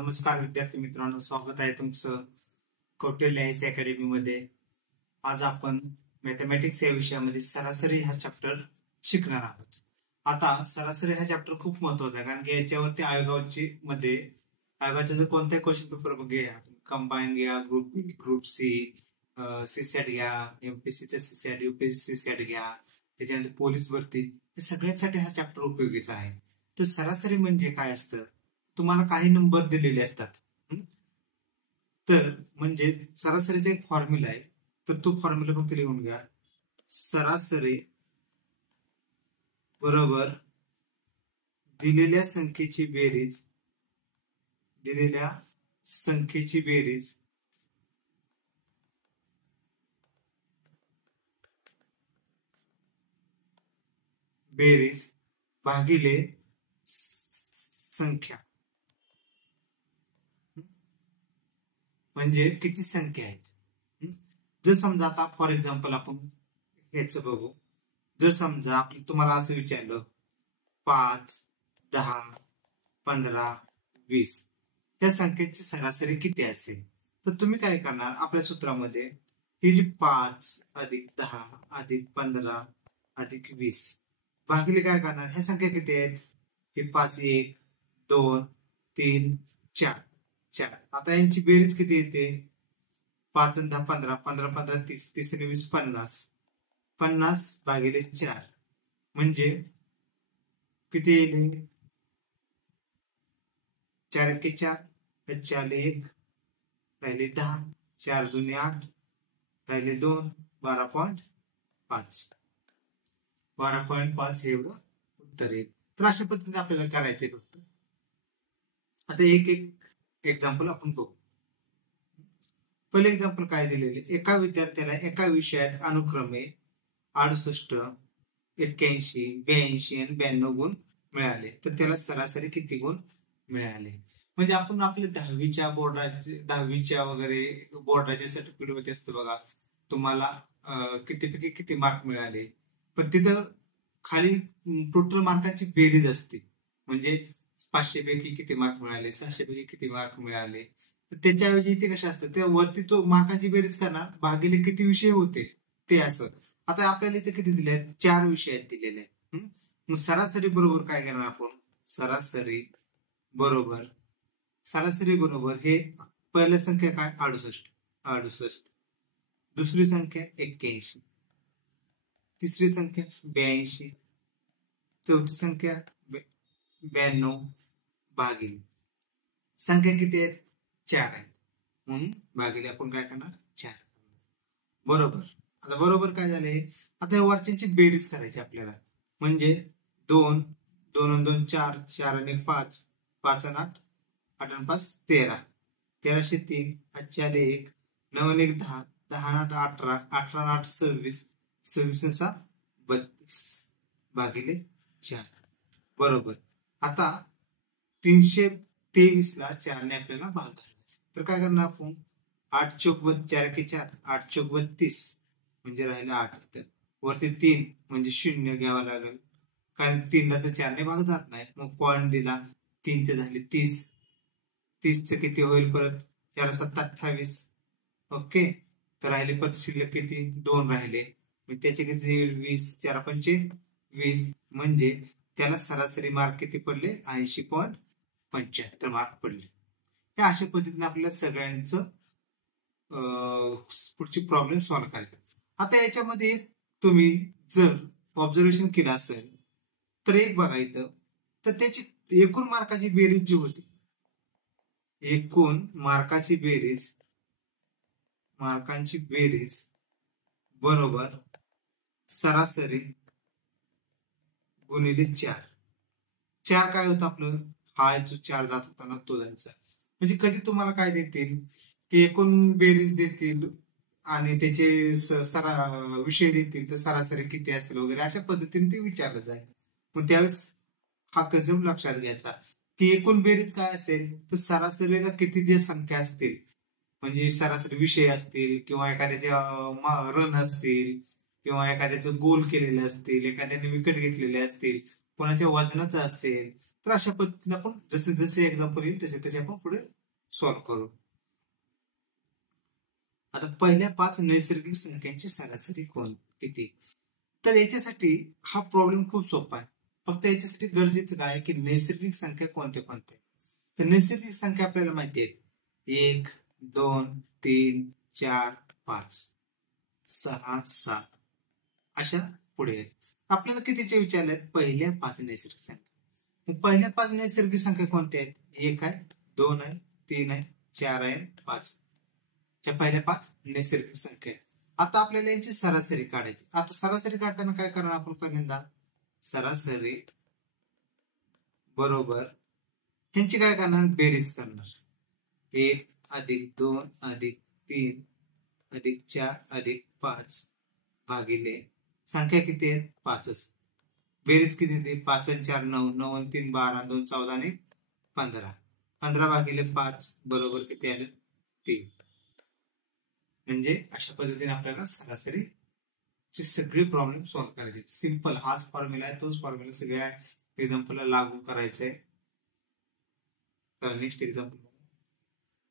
नमस्कार विद्यार्थी मित्रांनो, स्वागत आहे तुमचं कौटिल्य आयएस अकॅडमी मध्ये. आज आपण मॅथमॅटिक्स या विषयामध्ये सरासरी हा चॅप्टर शिकणार आहोत. आता सरासरी हा चॅप्टर खूप महत्वाचा आहे, कारण की याच्यावरती आयोगाचे जर कोणत्याही क्वेश्चन पेपर घ्या, कंबाईन घ्या, ग्रुप बी, ग्रुप सी, सीसॅट घ्या, एमपीसीचा सीसॅट, यूपीएससी सीसॅट घ्या, त्याच्यानंतर पोलीस भरती, हे सगळ्यांसाठी हा चॅप्टर उपयोगीचा आहे. तर सरासरी म्हणजे काय असतं, तुम्हाला काही नंबर दिलेले असतात. तर म्हणजे सरासरीचा एक फॉर्म्युला आहे, तर तो फॉर्म्युला फक्त लिहून घ्या. सरासरी बरोबर दिलेल्या संख्येची बेरीज भागिले संख्या, म्हणजे किती संख्या आहेत. जर समजा आता फॉर एक्झाम्पल आपण याचं बघू. जर समजा तुम्हाला असं विचारलं 5, 10, 15, 20 या संख्येची सरासरी किती असेल, तर तुम्ही काय करणार, आपल्या सूत्रामध्ये ही जी 5 अधिक 10 अधिक 15 अधिक 20 भागिले काय करणार, ह्या संख्या किती आहेत, हे 5 1 2 3 4 4. आता यांची बेरीज किती येते, 5 आणि 10 15, 15 15 30, 30 आणि 20 50, 50 भागिले 4 म्हणजे किती येईल, 4 1 4, 4 1 राहिले 10, 4 2 8 राहिले 2, 12.5 हे एवढं उत्तर येईल. तर अशा पद्धतीने आपल्याला करायचंय फक्त. आता एक एक्झाम्पल आपण बघू. पहिले एक्झाम्पल काय दिलेले, एका विद्यार्थ्याला एका विषयात अनुक्रमे 68, 81, 82 आणि 92 गुण मिळाले, तर त्याला सरासरी किती गुण मिळाले. म्हणजे आपण आपल्या 10वीच्या वगैरे बोर्डाचे सर्टिफिकेट होते असते बघा, तुम्हाला कितीपैकी किती मार्क मिळाले, पण तिथं खाली टोटल मार्कांची बेरीज असते. म्हणजे 500 पैकी किती मार्क मिळाले, 600 पैकी किती मार्क मिळाले. तर त्याच्याऐवजी इथे कशा असतं, त्या वरती तो मार्कांची बेरीज करणार भागिले किती विषय होते ते असं. आता आपल्याला इथे किती दिले आहेत, 4 विषय आहेत दिलेले. मग सरासरी बरोबर काय करणार आपण, सरासरी बरोबर हे पहिल्या संख्या काय 68, दुसरी संख्या 81, तिसरी संख्या 82, चौथी संख्या 92 भागिले संख्या किती आहेत, 4 आहेत, म्हणून भागिले आपण काय करणार 4 बरोबर. आता बरोबर काय झाले, आता वरच्यांची बेरीज करायची आपल्याला. म्हणजे 2 2 आणि 2 4, 4 आणि 5, 5 आणि 8, 8 आणि 5 13, 13 3, 8 4 1, 9 आणि 1 10, 10 आणि 8 18, 18 आणि 8 26, 26 आणि 6 32 भागिले 4 बरोबर. आता 323 ला 4 ने आपल्याला भाग करायचा, तर काय करणार आपण, 8 चौक 4 के 4, 8 चौक 32 म्हणजे राहिला 8, तर वरती 3 म्हणजे 0 घ्यावा लागेल, कारण 3 ला तर 4 ने भाग जात नाही. मग पॉईंट दिला, 3 चे झाले 30, 30 चे किती होईल परत, 4 7 28, ओके. तर राहिले परत शिल्लक किती, 2 राहिले, मग त्याचे किती होईल 20, 4 पंचे 20, म्हणजे त्याला सरासरी मार्क किती पडले, 80.75 मार्क पडले. या अशा पद्धतीने आपल्याला सगळ्यांचं पुढची प्रॉब्लेम सॉल्व्ह करायचा. आता याच्यामध्ये तुम्ही जर ऑब्झर्वेशन केलं असेल तर एक बघा इथं, तर त्याची एकूण मार्काची बेरीज जी होती, एकूण मार्कांची बेरीज बरोबर सरासरी गुणिले 4. 4 काय होतं आपलं, हा जो 4 जात होता ना तो जायचा. म्हणजे कधी तुम्हाला काय देतील की एकूण बेरीज देतील आणि त्याचे विषय देतील, तर सरासरी किती असेल वगैरे अशा पद्धतीने ते विचारलं जाईल. मग त्यावेळेस हा कन्सेप्ट लक्षात घ्यायचा की एकूण बेरीज काय असेल, तर सरासरीला किती जे संख्या असतील, म्हणजे सरासरी विषय असतील किंवा एखाद्याच्या रन असतील किंवा एखाद्याचं गोल केलेले असतील, एखाद्याने विकेट घेतलेले असतील, कोणाच्या वजनाचं असेल, तर अशा पद्धतीने आपण जसे जसे एक्झाम्पल येईल तसे तसे आपण पुढे सॉल्व्ह करू. आता पहिल्या 5 नैसर्गिक संख्यांची सरासरी किती? तर याच्यासाठी हा प्रॉब्लेम खूप सोपा आहे. फक्त याच्यासाठी गरजेचं काय आहे की नैसर्गिक संख्या कोणत्या कोणत्या. तर नैसर्गिक संख्या आपल्याला माहिती आहेत. 1, 2, 3, 4, 5, 6, 7 अशा पुढे आहेत. आपल्याला कितीचे विचारले आहेत? पहिल्या 5 नैसर्गिक संख्या. मग पहिल्या 5 नैसर्गिक संख्या कोणत्या आहेत? 1 आहे, 2 आहे, 3 आहे, 4 आहे, 5. ह्या पहिल्या 5 नैसर्गिक संख्या आहेत. आता आपल्याला यांची सरासरी काढायची. आता सरासरी काढताना काय करणार आपण? पहिल्यांदा सरासरी बरोबर ह्यांची काय करणार? बेरीज करणार. 1 अधिक 2 अधिक 3 अधिक 4 अधिक 5 भागिले संख्या किती आहेत? 5च. बेरीज किती येते? 5 आणि 4 9, 9 आणि 3 12, 2 14 आणि 15. 15 भागिले 5 बरोबर किती आलं? 3. म्हणजे अशा पद्धतीने आपल्याला सरासरी ची सगळी प्रॉब्लेम सॉल्व्ह करायचे. सिंपल हाच फॉर्म्युला आहे, तोच फॉर्म्युला सगळ्या एक्झाम्पलला लागू करायचा आहे. तर नेक्स्ट एक्झाम्पल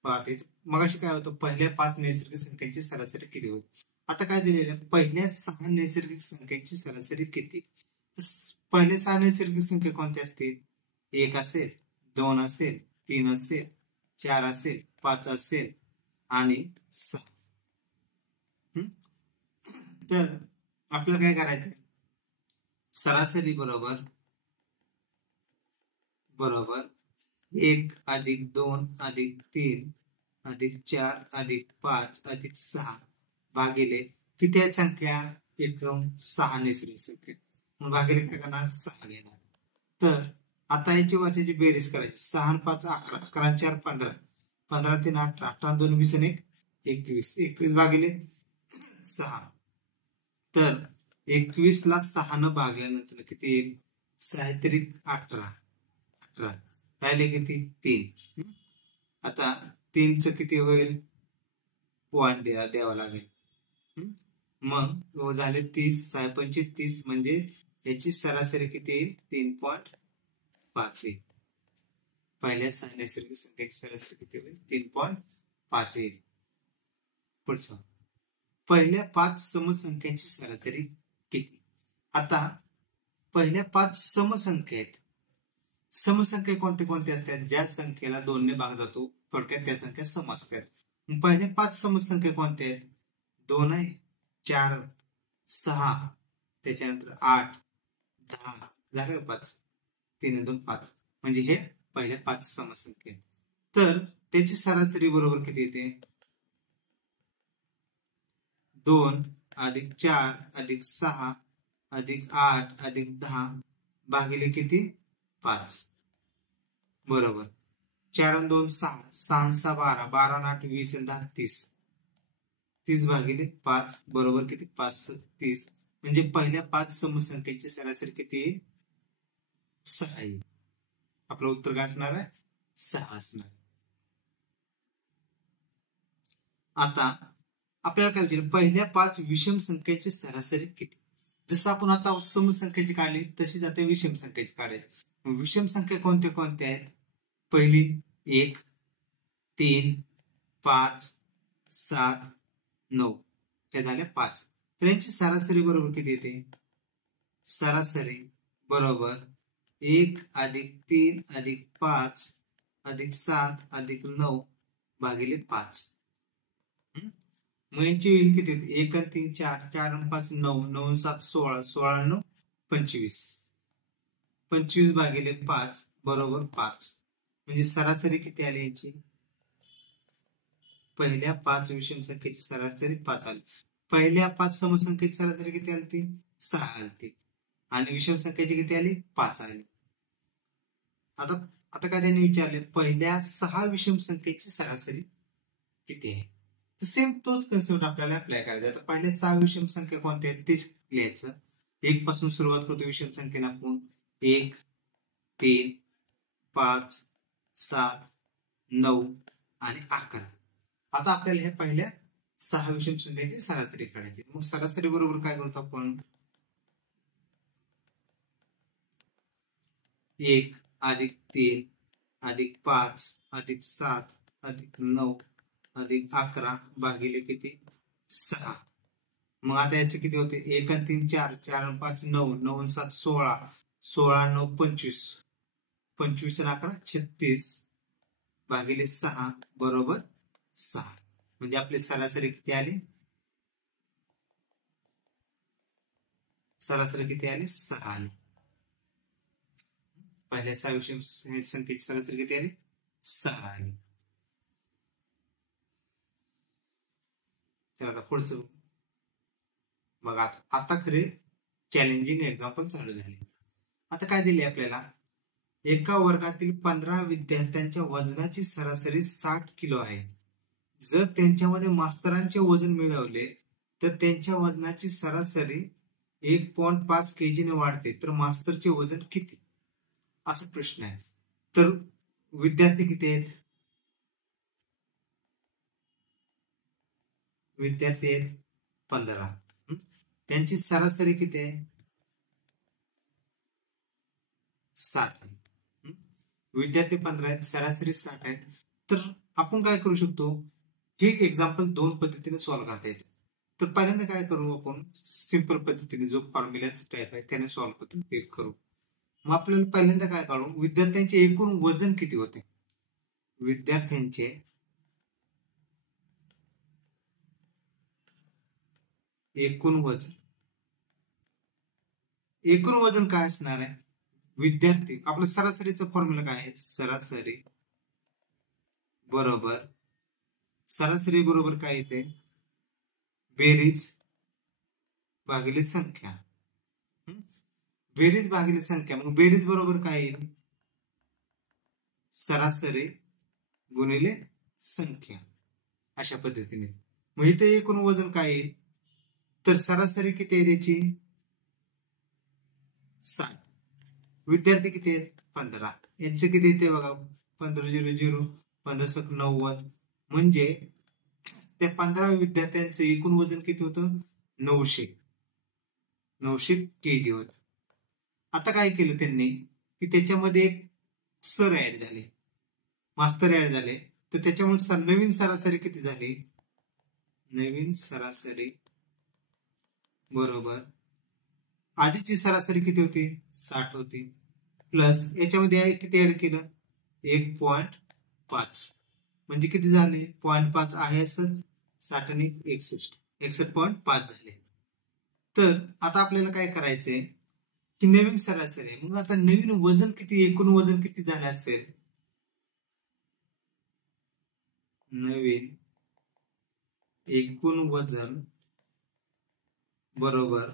पाहते. मग अशी काय होतं? पहिल्या 5 नैसर्गिक संख्यांची सरासरी किती होईल? आता काय दिलेलं आहे? पहिल्या 6 नैसर्गिक संख्यांची सरासरी किती? पहिल्या 6 नैसर्गिक संख्या कोणत्या असतील? 1 असेल, 2 असेल, 3 असेल, 4 असेल, 5 असेल आणि 6. तर आपल्याला काय करायचंय? सरासरी बरोबर 1 अधिक 2 अधिक 3 अधिक 4 अधिक 5 अधिक 6 भागिले किती आहेत संख्या? एकूण 6 नैसर्गिक संख्या. मग भागिले काय करणार? 6 घेणार. तर आता याची वाचायची बेरीज करायची. 6 आणि 5 11, 11 आणि 4 15, 15 3 18, 18 2 20 आणि 21, 21 भागिले 6. तर 21 ला 6 न भागल्यानंतर किती येईल? 6 तरी 18, राहिले किती? 3. आता 3च किती होईल? पॉईंट द्यावा लागेल. मग झाले 30, 6 पंचे 30, म्हणजे याची सरासरी किती येईल? 3.5 येईल. पहिल्या 6 नैसर्गिक संख्येची सरासरी किती होईल? 3.5 येईल. पुढचं पहिल्या 5 समसंख्यांची सरासरी किती? आता पहिल्या 5 समसंख्या आहेत. समसंख्या कोणते कोणते असतात? ज्या संख्येला 2 ने भाग जातो थोडक्यात त्या संख्या सम असतात. पहिल्या 5 समसंख्या कोणत्या आहेत? 2 आहे, 4, 6, त्याच्यानंतर 8, 10 झालं 5, 3 2 5. म्हणजे हे पहिल्या 5 समसंख्या आहेत. तर त्याची सरासरी बरोबर किती येते? 2 अधिक 4 अधिक 6 अधिक 8 अधिक 10 भागिले किती? 5. बरोबर. 4 आणि 2 6, 6 आणि 6 12, 12 आणि 8 20 आणि 10 30, 30 भागिले 5 बरोबर किती? 5 30. म्हणजे पहिल्या 5 समसंख्येची सरासरी किती? 6 येईल. आपलं उत्तर काय असणार आहे? 6 असणार. आता आपल्याला काय विचारलं? पहिल्या 5 विषम संख्येची सरासरी किती? जसं आपण आता समसंख्येची काढली तशीच आता विषम संख्येची काढायची. विषम संख्या कोणत्या कोणत्या आहेत? पहिली 1, 3, 5, 7, 9 हे झाले 5. तर यांची सरासरी बरोबर किती येते? सरासरी बरोबर 1 अधिक 3 अधिक 5 अधिक 7 अधिक 9 भागिले 5. मग यांची किती येते? 1 आणि 3 4, 4 आणि 5 9, 9 आणि 7 16, 16 आणि 9 25, 25 भागिले 5 बरोबर 5. म्हणजे सरासरी किती आली यांची? पहिल्या 5 विषम संख्येची सरासरी 5 आली. पहिल्या 5 समसंख्येची सरासरी किती आली? 6 आली. आणि विषम संख्येची किती आली? 5 आली. आता काय त्यांनी विचारले? पहिल्या 6 विषम संख्येची सरासरी किती आहे? तर सेम तोच कन्सेप्ट आपल्याला अप्लाय करायचा. आता पहिल्या 6 विषम संख्या कोणत्या आहेत तेच लिहायचं. 1 पासून सुरुवात करतो विषम संख्येला आपण. 1, 3, 5, 7, 9 आणि 11. आता आपल्याला हे पहिल्या 6 विषम संख्येची सरासरी काढायची. मग सरासरी बरोबर काय करतो आपण? 1 अधिक 3 अधिक 5 अधिक 7 अधिक 9 अधिक 11 भागिले किती 6. मग आता याचे किती होते 1 आणि 3 4 4 आणि 5 9 9 आणि 7 16 16 9 25 25 आणि 11 36 भागिले 6 बरोबर 6. म्हणजे आपली सरासरी किती आली सरासरी किती आली 6 आली. पहिल्या 6 संख्येची सरासरी किती आली 6 आली. तर आता पुढचं बघा आता खरे चॅलेंजिंग एक्झाम्पल चालू झाले. आता काय दिले आपल्याला एका वर्गातील 15 विद्यार्थ्यांच्या वजनाची सरासरी 60 किलो आहे. जर त्यांच्यामध्ये मास्तरांचे वजन मिळवले तर त्यांच्या वजनाची सरासरी 1.5 kg ने वाढते तर मास्तरचे वजन किती असा प्रश्न आहे. तर विद्यार्थी किती आहेत विद्यार्थी आहेत 15. त्यांची सरासरी किती आहे 60 आहे. विद्यार्थी 15 आहेत सरासरी 60 आहे. तर आपण काय करू शकतो हे एक्झाम्पल दोन पद्धतीने सॉल्व्ह करता येते. तर पहिल्यांदा काय करू आपण सिंपल पद्धतीने जो फॉर्म्युला टाईप आहे त्याने सॉल्व्ह करतो ते करू. मग आपल्याला पहिल्यांदा काय काढू विद्यार्थ्यांचे एकूण वजन किती होते विद्यार्थ्यांचे एकूण वजन काय असणार आहे विद्यार्थी आपलं सरासरीचा फॉर्म्युला काय आहे सरासरी बरोबर काय येते बेरीज भागिले संख्या. बेरीज भागिले संख्या मग बेरीज बरोबर काय येईल सरासरी गुणिले संख्या अशा पद्धतीने. मग इथे एकूण वजन काय येईल तर सरासरी किती आहे त्याची 60 विद्यार्थी किती आहेत 15 यांचे किती येते बघा 15 0 0 15 90 म्हणजे त्या 15 विद्यार्थ्यांचं एकूण वजन किती होतं 900 kg होत. आता काय केलं त्यांनी की त्याच्यामध्ये एक सर ऍड झाले मास्तर ऍड झाले तर त्याच्यामुळे नवीन सरासरी किती झाली नवीन सरासरी बरोबर आधीची सरासरी किती होती 60 होती प्लस याच्यामध्ये किती ऍड केलं 1.5 म्हणजे किती झाले 0.5 आहे असंच 60 आणि 61.5 झाले. तर आता आपल्याला काय करायचंय की नवीन सरासरी आहे. मग आता नवीन वजन किती एकूण वजन किती झालं असेल नवीन एकूण वजन बरोबर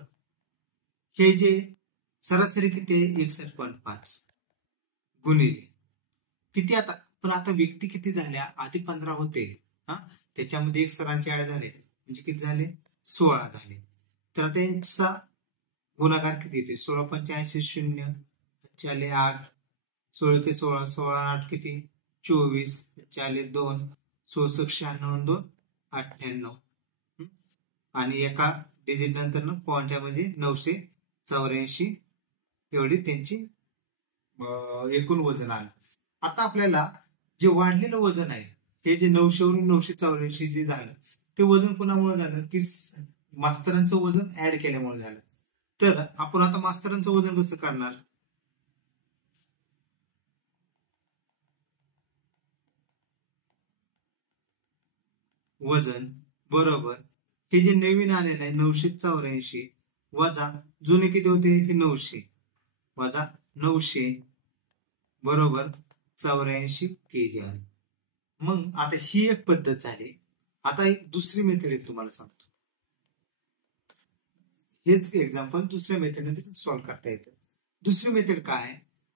हे जे सरासरी किती आहे 61.5 गुणिले किती आता पण आता व्यक्ती किती झाल्या आधी 15 होते त्याच्यामध्ये एक सरांचे ऍड झाले म्हणजे किती झाले 16 झाले. तर त्यांचा गुणाकार किती येते 16 85 0 चाले 8 16 के 16 16 8 किती 24 चाले 2 16 96 2 98 आणि एका डिजिट नंतर पॉइंट आहे म्हणजे 984 एवढी त्यांची एकूण वजन आलं. आता आपल्याला जे वाढलेलं वजन आहे हे जे 900 वरून 984 जे झालं ते वजन कोणामुळे झालं की मास्तरांचं वजन ऍड केल्यामुळे झालं. तर आपण आता मास्तरांचं वजन कसं करणार वजन बरोबर हे जे नवीन आलेलं आहे 984 वजा जुने किती होते हे 900 वजा 900 बरोबर 84 kg आले. मग आता ही एक पद्धत झाली. आता एक दुसरी मेथड एक तुम्हाला सांगतो हेच एक्झाम्पल दुसऱ्या मेथडने सॉल्व्ह करता येतं. दुसरी मेथड काय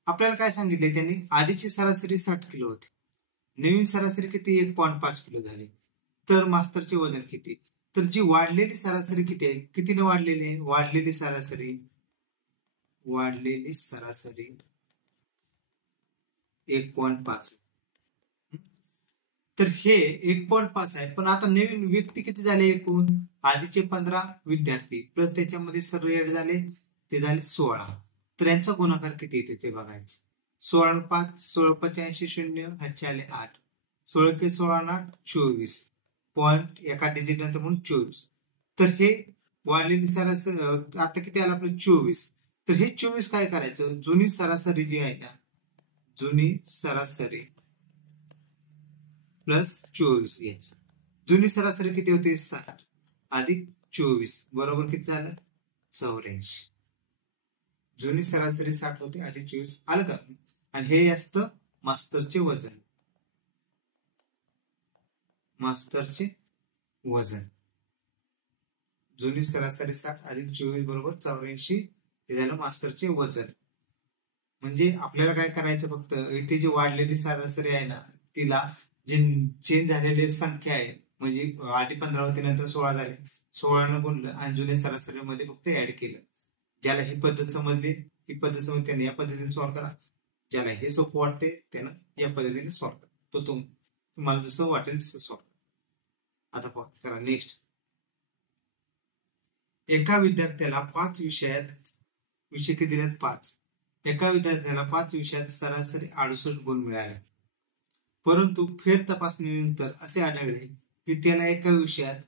आपल्याला काय सांगितले त्यांनी आधीची सरासरी 60 किलो होती नवीन सरासरी किती 1.5 किलो झाली. तर मास्तरचे वजन किती तर जी वाढलेली सरासरी किती आहे कितीने वाढलेली आहे वाढलेली सरासरी 1.5 तर हे 1.5 आहे. पण आता नवीन व्यक्ती किती झाले एकूण आधीचे 15 विद्यार्थी प्लस त्याच्यामध्ये सर ऍड झाले ते झाले 16. तर यांचा गुणाकार किती येतो ते बघायचं 16 5 16 85 0 ह्याचे आले 8. 16 के 16 8 24 पॉईंट एका डिजिट नंतर म्हणून 24. तर हे वाढलेली सरासरी आता किती आलं आपलं 24. तर हे 24 काय करायचं, जुनी सरासरी जी आहे ना, जुनी सरासरी प्लस 24 घ्यायचं. जुनी सरासरी किती होती 60 अधिक 24 बरोबर किती झालं 84. जुनी सरासरी 60 होते अधिक 24 आलं का. आणि हे असतं मास्तरचे वजन. मास्तरचे वजन जुनी सरासरी 60 अधिक 24 बरोबर 84 हे झालं मास्तरचे वजन. म्हणजे आपल्याला काय करायचं, फक्त इथे जी वाढलेली सरासरी आहे ना तिला जे चेंज झालेली संख्या आहे, म्हणजे आधी 15 होते नंतर 16 झाले, 16 गुणलं आणि जुन्या सरासरीमध्ये फक्त ऍड केलं. ज्याला ही पद्धत समजली त्याने या पद्धतीने सॉल्व्ह करा. ज्याला हे सोपं वाटते त्यानं या पद्धतीने सॉल्व्ह करा. तो तुम्हाला जसं वाटेल तसं सॉल्व्ह करा. आता पहा चला नेक्स्ट. एका विद्यार्थ्याला 5 विषयात विषय किती दिलेत 5. एका विद्यार्थ्याला 5 विषयात सरासरी 68 गुण मिळाले, परंतु फेर तपासणीनंतर असे आढळले की त्याला एका विषयात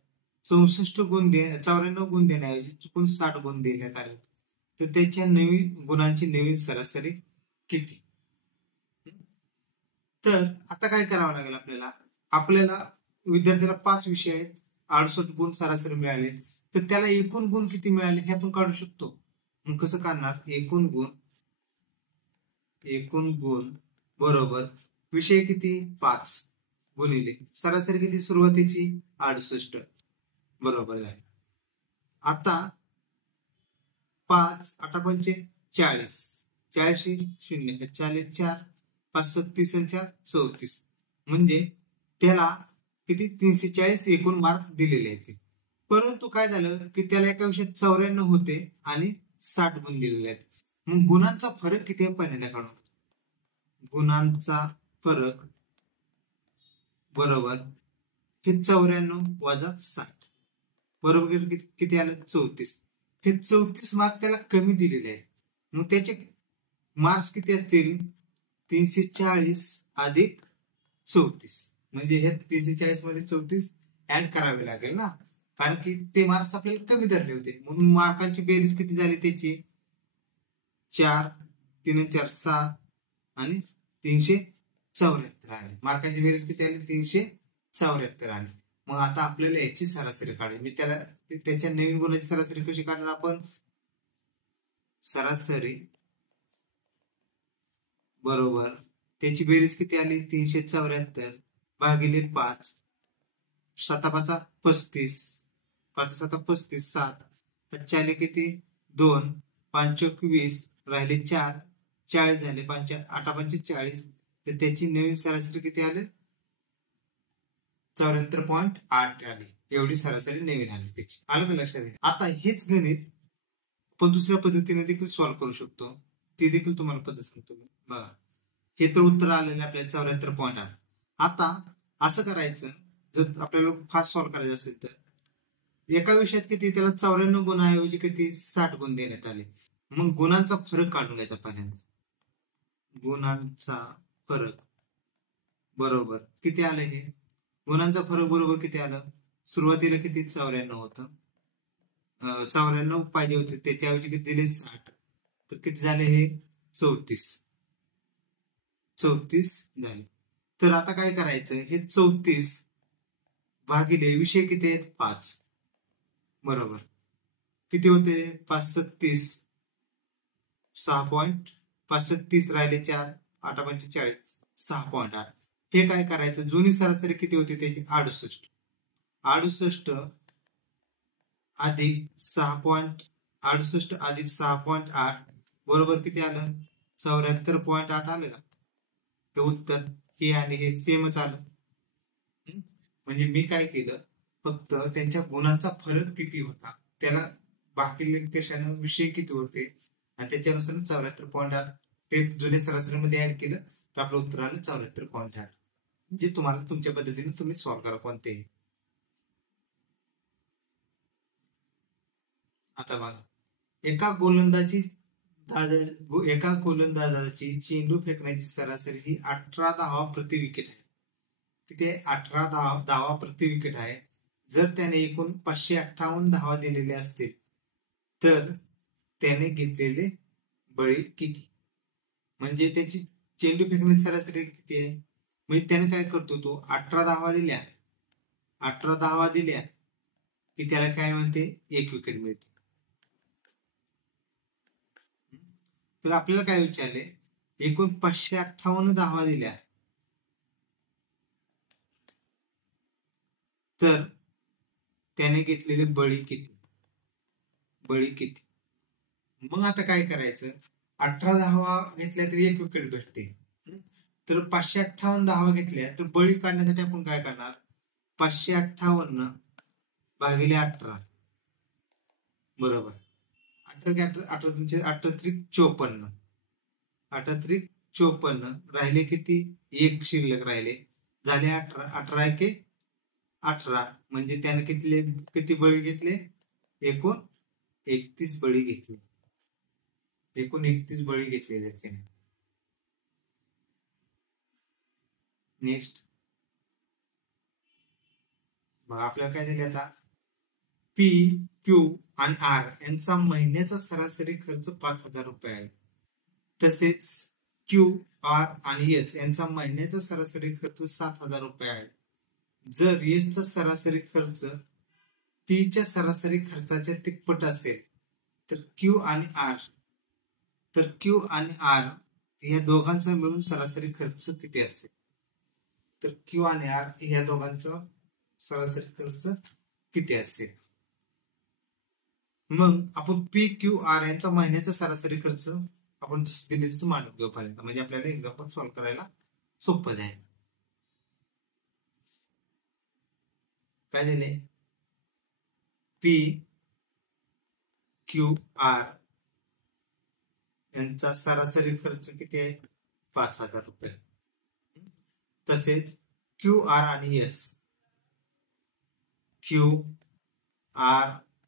94 गुण देण्याऐवजी चुकून 60 गुण देण्यात आले. तर त्याच्या गुणांची नवीन सरासरी किती. तर आता काय करावं लागेल आपल्याला विद्यार्थ्याला 5 विषय आहेत, 68 गुण सरासरी मिळाले, तर त्याला एकूण गुण किती मिळाले हे आपण काढू शकतो. मग कसं काढणार, एकूण गुण बरोबर विषय किती 5 गुणिले सरासरी किती सुरुवातीची 68 बरोबर आहे. आता 5 8 पंचे 40 40 0 40 4 5 37 4 34 म्हणजे त्याला किती 340 एकूण मार्क दिलेले आहेत. परंतु काय झालं की त्याला एका विषयात 94 होते आणि 60 गुण दिलेले आहेत. मग गुणांचा फरक किती आहे पहिल्यांदा काढून. गुणांचा फरक बरोबर हे 94 वजा 60 बरोबर किती आलं 34. हे 34 मार्क त्याला कमी दिलेले आहेत. मग त्याचे मार्क्स किती असतील 340 अधिक 34. म्हणजे हे 340 मध्ये 34 ऍड करावे लागेल ना, कारण की ते मार्क्स आपल्याला कमी धरले होते. म्हणून मार्कांची बेरीज किती झाली त्याची 4 3 4 7 आणि 374 आली. मार्कांची बेरीज किती आली 374 आली. मग आता आपल्याला याची सरासरी काढायची. मी त्याच्या नवीन गुणाची सरासरी कशी काढणार आपण. सरासरी बरोबर त्याची बेरीज किती आली 374 भागिले 5 7 5 35 5 7 35 7 5 आले किती 2 5 20 राहिले 4 40 झाले 5 8 5 40. तर त्याची नवीन सरासरी किती आले 74.8 आली. एवढी सरासरी नवीन आली त्याची. आलं का लक्षात घ्या. आता हेच गणित पण दुसऱ्या पद्धतीने देखील सॉल्व्ह करू शकतो. ती देखील तुम्हाला पद्धत सांगतो मी. बघा हे तर उत्तर आलेलं आपल्याला 74.8. आता असं करायचं, जर आपल्याला फास्ट सॉल्व्ह करायचं असेल तर एका विषयात किती त्याला 94 गुणाऐवजी किती 60 गुण देण्यात आले. मग गुणांचा फरक काढून घ्यायचा पहिल्यांदा. गुणांचा फरक बरोबर किती आलं हे. गुणांचा फरक बरोबर किती आलं. सुरुवातीला किती 94 होतं, 94 पाहिजे होते, त्याच्याऐवजी किती दिले 60. तर किती झाले हे 34 झाले. तर आता काय करायचं, हे 34 भागिले विषय किती आहेत 5 बरोबर किती होते 5 36 6 5 36 राहिले 4 8 5 40 6.8. हे काय करायचं, जुनी सरासरी किती होती त्याची 68 अधिक 6.68 अधिक 6.8 बरोबर किती आलं 74.8 आलं का. हे उत्तर हे आणि हे सेमच आलं. म्हणजे मी काय केलं, फक्त त्यांच्या गुणांचा फरक किती होता त्याला बाकी कशानं विषय किती होते आणि त्याच्यानुसार 74.8 ते जुन्या सरासरीमध्ये ऍड केलं तर आपलं उत्तर आलं 74.8. म्हणजे तुम्हाला तुमच्या पद्धतीने तुम्ही सॉल्व्ह करा कोणतेही. आता बघा एका गोलंदाजी एका गोलंदाजाची चेंडू फेकण्याची सरासरी ही 18 धावा प्रति विकेट आहे. किती आहे? 18 धावा प्रति विकेट आहे. जर त्याने एकूण 558 धावा दिलेल्या असतील तर त्याने घेतलेले बळी किती? म्हणजे त्याची चेंडू फेकण्याची सरासरी किती आहे? म्हणजे त्याने काय करतो, तो 18 धावा दिल्या की त्याला काय म्हणते, 1 विकेट मिळते. तर आपल्याला काय विचारले, एकूण 558 धावा दिल्या तर त्याने घेतलेले बळी किती? मग आता काय करायचं, 18 धावा घेतल्या तर 1 विकेट भेटते. तर 558 धावा घेतल्या तर बळी काढण्यासाठी आपण काय करणार, 558 भागिले 18 बरोबर 18 राहिले किती, 1 शिल्लक राहिले, झाले 18 एके 18 म्हणजे त्याने किती बळी घेतले, एकूण 31 बळी घेतले. त्याने. नेक्स्ट मग आपल्याला काय दिले आता, पी, क्यू आणि आर यांचा महिन्याचा सरासरी खर्च 5,000 रुपये आहे. तसेच क्यू, आर आणि एस यांचा महिन्याचा सरासरी खर्च 7,000 रुपये आहे. जर एसचा सरासरी खर्च पी च्या सरासरी खर्चाच्या तिप्पट असेल तर क्यू आणि आर या दोघांचा मिळून सरासरी खर्च किती असेल? तर क्यू आणि आर या दोघांचा सरासरी खर्च किती असेल? मग आपण पी, क्यू, आर यांचा महिन्याचा सरासरी खर्च आपण दिलेच मांडून घेऊ पर्यंत, म्हणजे आपल्याला एक्झाम्पल सॉल्व्ह करायला सोपं जाईल. काय दिले, पी, क्यू, आर यांचा सरासरी खर्च किती आहे, 5,000 रुपये. तसेच क्यू, आर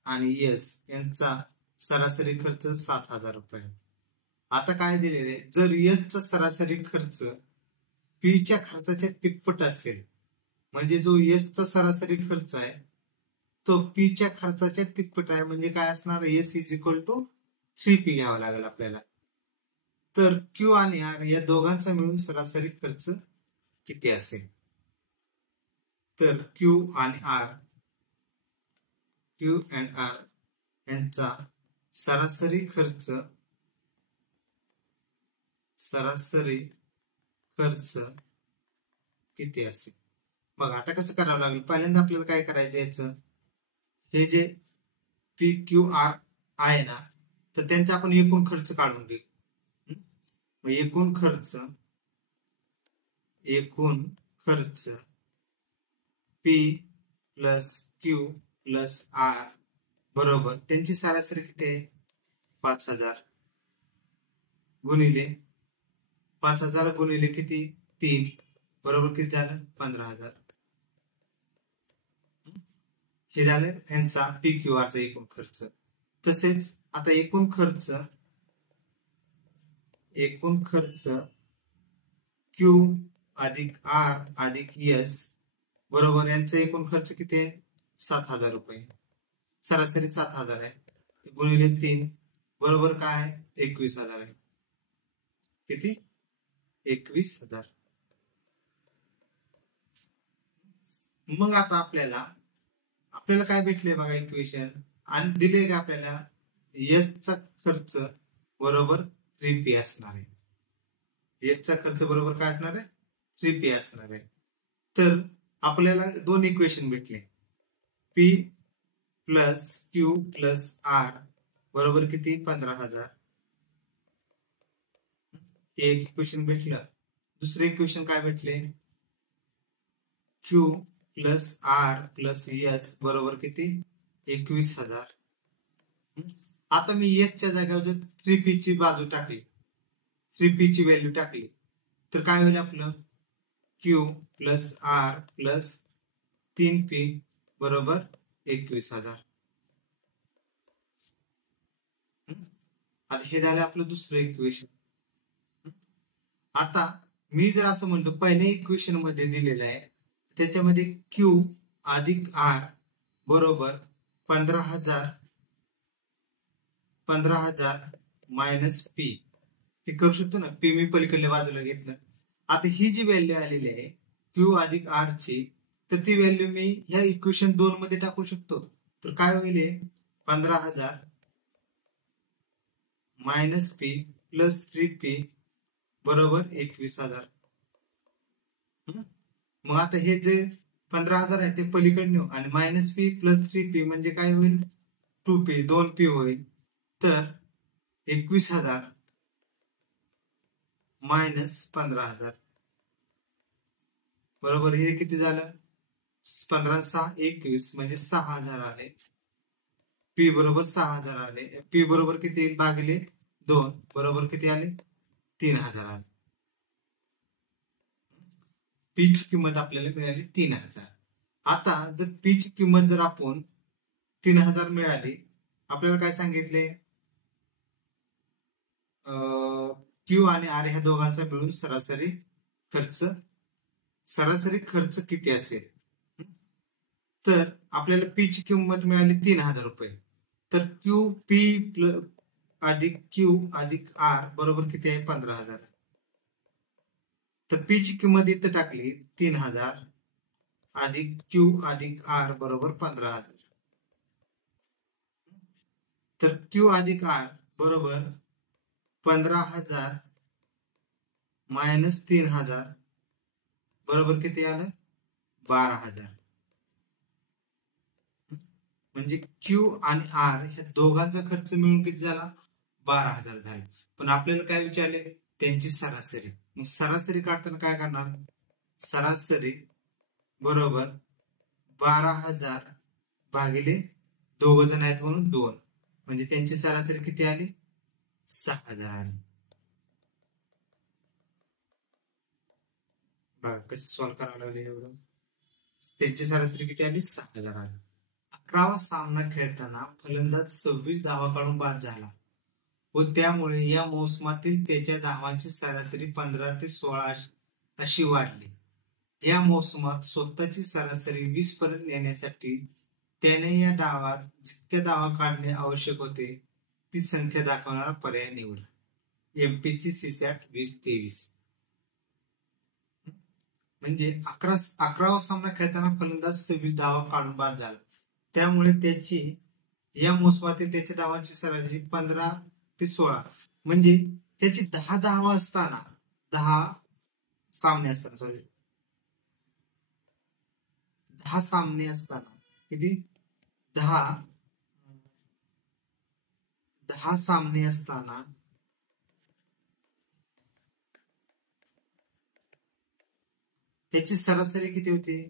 आणि एस, यांचा सरासरी खर्च 7,000 रुपये. आता काय दिलेले, जर एसचा सरासरी खर्च पी च्या खर्चाच्या तिप्पट असेल, म्हणजे जो एसचा सरासरी खर्च आहे तो पी च्या खर्चाच्या तिप्पट आहे, म्हणजे काय असणार, S is equal to 3P घ्यावा लागेल आपल्याला. तर क्यू आणि आर या दोघांचा मिळून सरासरी खर्च किती असेल? तर क्यू अँड आर यांचा सरासरी खर्च किती असेल? बघा आता कसं करावं लागेल, पहिल्यांदा आपल्याला काय करायचं, याचं हे जे पी, क्यू, आर आहे ना, तर त्यांचा आपण एकूण खर्च काढून घेऊ. एकूण खर्च P plus Q plus R बरोबर त्यांची सरासरी किती आहे, 5,000 गुणिले 5,000 गुणिले किती, 3 बरोबर किती झालं, 15,000. हे झालं यांचा पी, क्यू, आरचा एकूण खर्च. तसेच आता एकूण खर्च क्यू अधिक आर अधिक एस बरोबर यांचा एकूण खर्च किती आहे, 7,000 रुपये. सरासरी 7,000 आहे, गुणिले 3 बरोबर काय आहे, 21,000 आहे. किती, 21,000. मग आता आपल्याला काय भेटले बघा इक्वेशन, आणि दिले का आपल्याला एसचा खर्च बरोबर 3P असणार आहे. एसचा खर्च बरोबर काय असणार आहे, 3P असणार आहे. तर आपल्याला दोन इक्वेशन भेटले, P plus Q plus R बरोबर किती, 15,000. एक इक्वेशन भेटलं. दुसरे इक्वेशन काय भेटले, Q plus R plus S बरोबर किती, 21,000. आता मी एसच्या जागेवर जर 3P ची बाजू टाकली, 3P ची व्हॅल्यू टाकली तर काय होईल आपलं, Q plus R plus 3P बरोबर 21,000. आता हे झालं आपलं दुसरं इक्वेशन. आता मी जर असं म्हणतो पहिल्या इक्वेशन मध्ये दिलेलं आहे त्याच्यामध्ये Q अधिक R बरोबर 15,000 मायनस P. हे करू शकतो ना, P मी पलीकडल्या बाजूला घेतलं. आता ही जी व्हॅल्यू आलेली आहे Q अधिक R ची, तर ती व्हॅल्यू मी ह्या इक्वेशन 2 मध्ये टाकू शकतो. तर काय होईल, 15,000 मायनस P प्लस 3P बरोबर 21,000. मग आता हे जे 15,000 आहे ते पलीकडे नेऊ आणि मायनस P प्लस 3P म्हणजे काय होईल, 2P 2P होईल. तर 21,000 मायनस 15,000 बरोबर हे किती झालं, 15×6 = 21 म्हणजे 6,000 आले. P बरोबर 6,000 आले. P बरोबर किती भागिले 2 बरोबर किती आले, 3,000 आले. P ची किंमत आपल्याला मिळाली 3,000. आता जर P ची किंमत जर आपण 3,000 मिळाली, आपल्याला काय सांगितले, Q आणि R ह्या दोघांचा मिळून सरासरी खर्च किती असेल. तर आपल्याला P ची किंमत मिळाली 3,000 रुपये. तर Q अधिक R बरोबर किती आहे, 15,000. तर P ची किंमत इथं टाकली 3,000 अधिक Q अधिक R बरोबर 15,000. तर Q अधिक R बरोबर 15,000 मायनस 3,000 बरोबर किती आलं, 12,000. म्हणजे Q आणि R ह्या दोघांचा खर्च मिळून किती झाला, 12,000 झाले. पण आपल्याला काय विचारले, त्यांची सरासरी. मग सरासरी काढताना काय करणार, सरासरी बरोबर 12,000 भागिले 2 जण आहेत म्हणून 2, म्हणजे त्यांची सरासरी किती आली, 6,000 आली. बघा कसं सॉल्व्ह करावं लागले एवढं. त्यांची सरासरी किती आली, 6,000 आली. 11वा सामना खेळताना फलंदाज 26 धावा काढून बाद झाला व त्यामुळे या मोसमातील त्याच्या धावांची सरासरी 15 ते 16 अशी वाढली. या मोसमात स्वतःची सरासरी 20 पर्यंत नेण्यासाठी त्याने या डावात जितक्या धावा काढणे आवश्यक होते ती संख्या दाखवणारा पर्याय निवडा. MPC CSAT 2023. म्हणजे 11वा सामना खेळताना फलंदाज 26 धावा काढून बाद झाला, त्यामुळे त्याची या मोसमातील त्याच्या धावांची सरासरी 15 ते 16, म्हणजे त्याची 10 धावा असताना 10 सामने असताना किती, 10 सामने असताना त्याची सरासरी किती होती,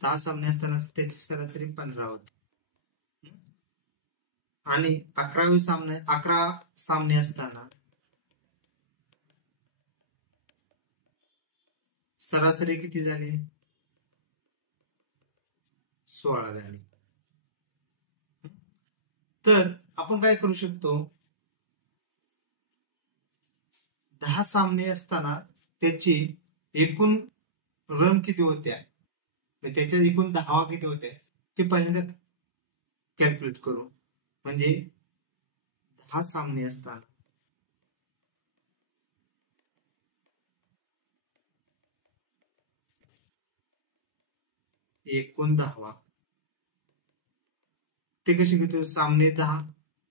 10 सामने असताना त्याची सरासरी 15 होती. आणि 11 सामने असताना सरासरी किती झाली, 16 झाली. तर आपण काय करू शकतो, 10 सामने असताना त्याची एकूण रन किती होत्या, त्याच्या एकूण धावा किती होत्या हे पहिल्यांदा कॅल्क्युलेट करू. म्हणजे 10 सामने असताना एकूण धावा ते कशी घेतो, सामने 10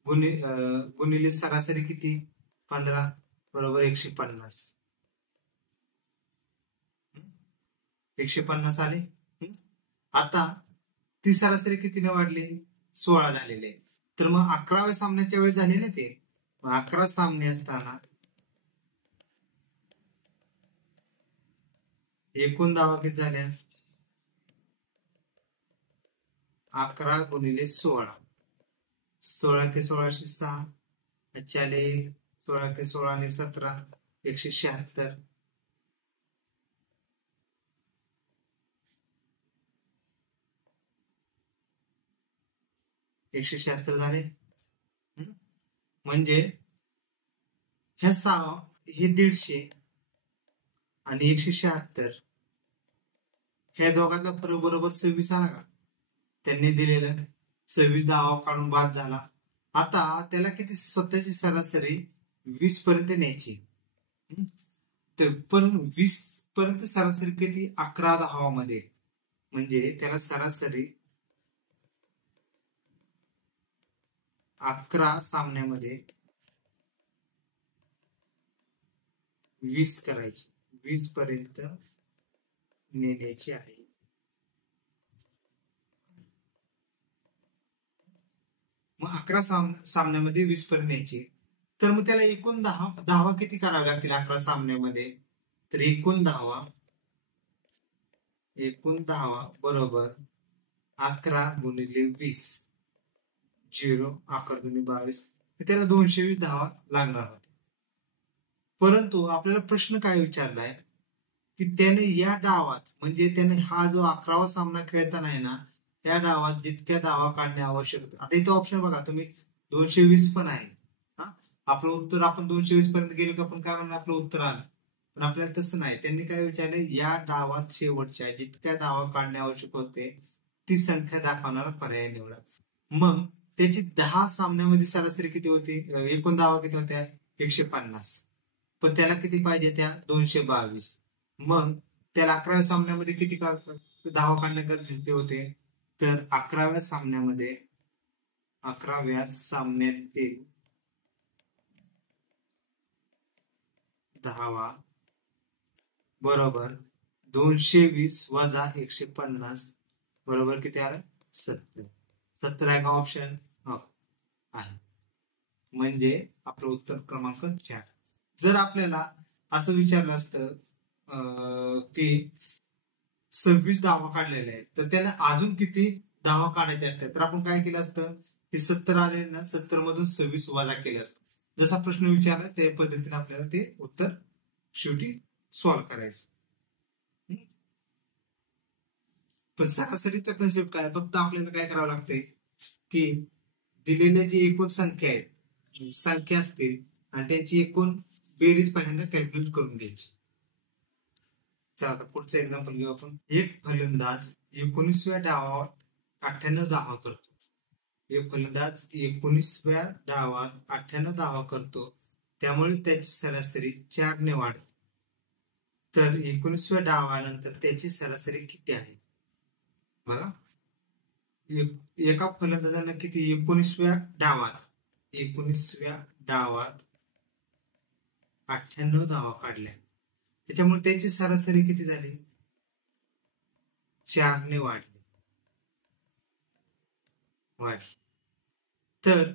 गुणिले सरासरी किती 15 बरोबर 150. 150 आले. आता ती सरासरी कितीने वाढली, 16 झालेले. तर मग 11व्या सामन्याच्या वेळेस झालेले ते 11 सामने असताना एकूण धावा किती झाल्या, 11 गुणिले 16, 16 के 16 6, 16 के 16 17, 176. 176 झाले. म्हणजे ह्या 6 हे 150 आणि 176 ह्या दोघांतला फरक बरोबर 26 आला का? त्यांनी दिलेलं 26 10 काढून बाद झाला. आता त्याला किती स्वतःची सरासरी 20 पर्यंत न्यायची. पण 20 पर्यंत सरासरी किती 11 10 मध्ये, म्हणजे त्याला सरासरी 11 सामन्यामध्ये 20 करायची, 20 पर्यंत नेण्याची आहे. मग 11 सामन्यामध्ये 20 पर्यंत न्यायची. तर मग त्याला एकूण धावा किती कराव्या लागतील 11 सामन्यामध्ये? तर एकूण धावा बरोबर 11 गुणिले 20 0 11 दुणे 22, त्याला 220 धावा लागणार होते. परंतु आपल्याला प्रश्न काय विचारलाय की त्याने या डावात, म्हणजे त्याने हा जो 11वा सामना खेळताना आहे ना, त्या डावात जितक्या धावा काढणे आवश्यक होते. आता इथं ऑप्शन बघा तुम्ही, 220 पण आहे. आपलं उत्तर आपण 220 पर्यंत गेलो की आपण काय म्हणणार, आपलं उत्तर आलं. पण आपल्याला तसं नाही. त्यांनी काय विचारले, या डावात शेवटच्या जितक्या धावा काढणे आवश्यक होते ती संख्या दाखवणारा पर्याय निवडा. मग त्याची 10 सामन्यामध्ये सरासरी किती होती, एकूण धावा किती होत्या 150, पण त्याला किती पाहिजे त्या 222. मग त्याला 11व्या सामन्यामध्ये किती धावा काढणे गरजेचे होते, तर 11व्या सामन्यातील धावा बरोबर 220 वजा 150 बरोबर किती आलं, 70 आहे का ऑप्शन आहे. म्हणजे आपलं उत्तर क्रमांक 4. जर आपल्याला असं विचारलं असतं की 26 धावा काढलेल्या आहेत, तर त्याला अजून किती धावा काढायचे असतात, तर आपण काय केलं असतं की 70 आले ना, 70 मधून 26 वजा केले असतं. जसा प्रश्न विचारला त्या पद्धतीने आपल्याला ते उत्तर शेवटी सॉल्व्ह करायचं. पण सरासरीचा कन्सेप्ट काय, फक्त आपल्याला काय करावं लागतंय की दिलेल्या जी एकूण संख्या असतील आणि त्यांची एकूण बेरीज पहिल्यांदा कॅल्क्युलेट करून घ्यायची. चला आता पुढचं एक्झाम्पल घेऊ आपण. एक फलंदाज 19व्या डावात 98 धावा करतो. एक फलंदाज 19व्या डावात 98 धावा करतो, त्यामुळे त्याची सरासरी 4 ने वाढते. तर 19व्या डावानंतर त्याची सरासरी किती आहे बघा. एका फलंदाजानं किती 19व्या डावात 98 धावा काढल्या, त्याच्यामुळे त्याची सरासरी किती झाली, 4 ने वाढली. तर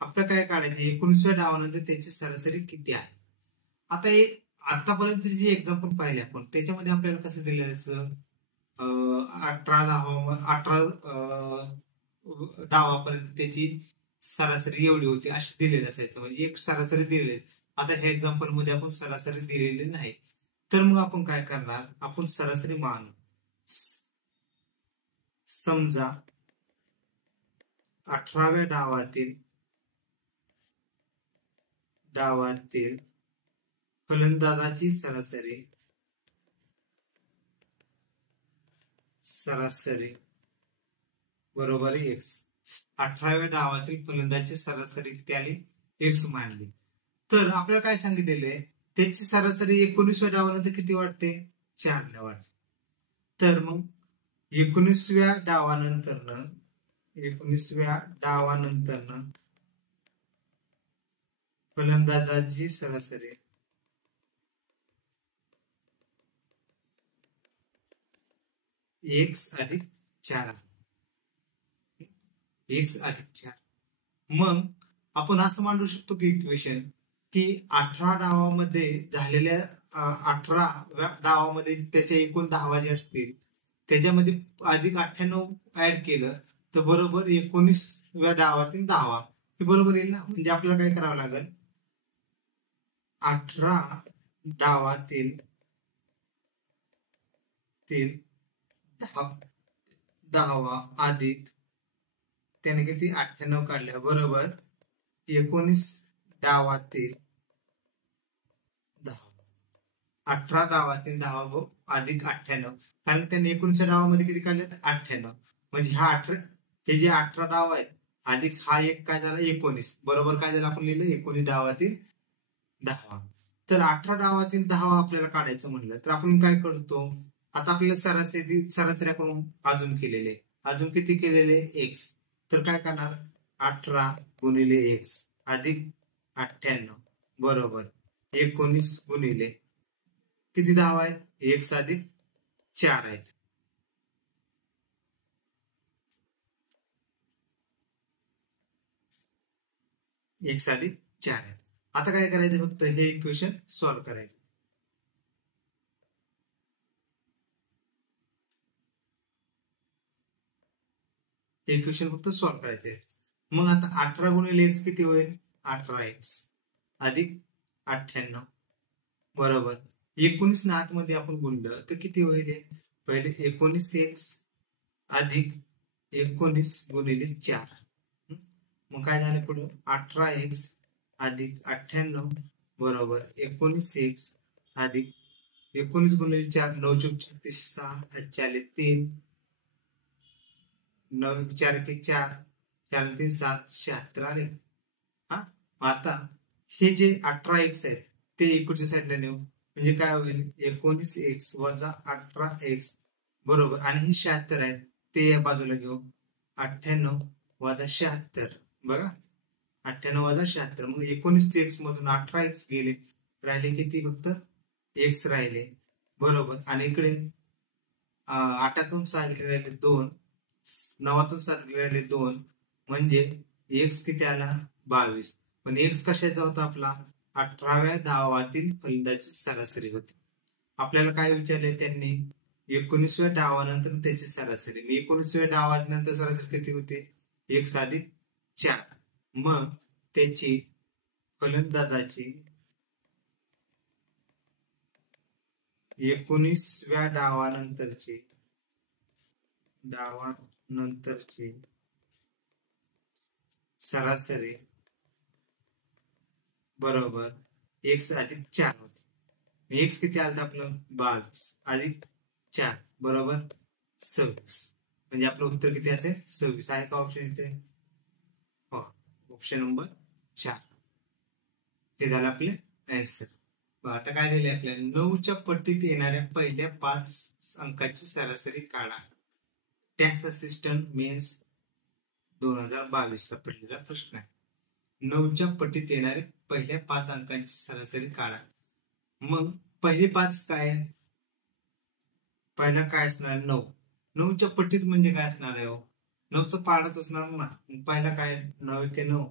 आपलं काय काढायचं, 19व्या डावानंतर त्याची सरासरी किती आहे. आता आतापर्यंत जे एक्झाम्पल पाहिले आपण, त्याच्यामध्ये आपल्याला कसं दिलेलं, 18 डावापर्यंत त्याची सरासरी एवढी होती अशी दिलेली असायचं, म्हणजे एक सरासरी दिलेली. आता ह्या एक्झाम्पल मध्ये आपण सरासरी दिलेली नाही, तर मग आपण काय करणार, आपण सरासरी मानू. समजा 18व्या डावातील फलंदाजाची सरासरी बरोबर x. 18व्या डावातील फलंदाजाची सरासरी त्याने x मानली. तर आपल्याला काय सांगितलेले, त्याची सरासरी 19व्या डावानंतर किती वाढते, 4 ने वाढते. तर मग 19व्या डावानंतर फलंदाजाची सरासरी x अधिक 4. मग आपण असं मांडू शकतो की इक्वेशन की 18 डावामध्ये झालेल्या 18व्या डावामध्ये त्याच्या एकूण धावा जे असतील त्याच्यामध्ये अधिक 98 ऍड केलं तर बरोबर 19व्या डावातील धावा हे बरोबर येईल ना. म्हणजे आपल्याला काय करावं लागेल, 18 डावातील धावा अधिक त्याने किती 98 काढल्या बरोबर 19 डावातील 10, 18 डावातील 10 अधिक 98, कारण त्यांनी 19 डावामध्ये किती काढले? 98. म्हणजे हा 18, हे जे 18 डाव आहेत अधिक हा एक काय झाला? 19. बरोबर काय झालं? आपण लिहिलं 19 डावातील 10. तर 18 डावातील 10 आपल्याला काढायचं म्हणलं तर आपण काय करतो? आता आपल्याला सरासरी आपण अजून केलेले, अजून किती केलेले? x. तर काय करणार? 18 गुणिले x अधिक 98 बरोबर 19 गुणिले किती 10 आहेत? x अधिक 4 आहेत. x अधिक 4 आहेत. आता काय करायचं? फक्त हे इक्वेशन सॉल्व्ह करायचं. हे इक्वेशन फक्त सॉल्व्ह करायचे. मग आता 18 गुणिले x किती होईल? 18x अधिक 98 बरोबर 19 ना आतमध्ये आपण गुणलं तर किती होईल? पहिले 19x अधिक 19 गुणिले 4. मग काय झालं पुढे? 18x अधिक 98 बरोबर 19x अधिक 19 गुणिले 4 9 चौक 36 6 चाले 3 9 4 के 4 4 3 7 76 आले. हा आता हे जे 18x आहे ते इकडच्या साईडला नेऊ म्हणजे काय होईल? 19x वजा 18x बरोबर आणि ही 76 आहे ते या बाजूला घेऊ 98 वजा 76 बघा 98 वजा 76 मग 19 x मधून 18x गेले राहिले किती? फक्त x राहिले बरोबर आणि इकडे 8तून 6 गेले राहिले 2 9तून 7 गेले राहिले 2 म्हणजे x किती आला? 22. पण x कशाचा होता आपला? 18व्या डावातील फलंदाची सरासरी होती. आपल्याला काय विचारले त्यांनी? 19व्या डावानंतर त्याची सरासरी. 19व्या डावानंतर सरासरी किती होते? x अधिक 4. मग त्याची फलंदाजाची 19व्या डावानंतरची सरासरी बरोबर x अधिक 4 होते. x किती आलं आपलं? 22 अधिक 4 बरोबर 26. म्हणजे आपलं उत्तर किती असेल? 26 आहे का ऑप्शन इथे? हो, ऑप्शन नंबर 4 हे झालं आपले आन्सर. आता काय दिले आपल्याला? 9च्या पट्टीत येणाऱ्या पहिल्या 5 अंकाची सरासरी काढा. टॅक्स असिस्टंट मेन्स 2022 ला पडलेला प्रश्न आहे. 9च्या पट्टीत येणाऱ्या पहिल्या 5 अंकांची सरासरी काढा. मग पहिले 5 काय? पहिला काय असणार? 9. 9च्या पट्टीत म्हणजे काय असणार आहे? 9चं पाडत असणार ना. पहिला काय? 9 1 9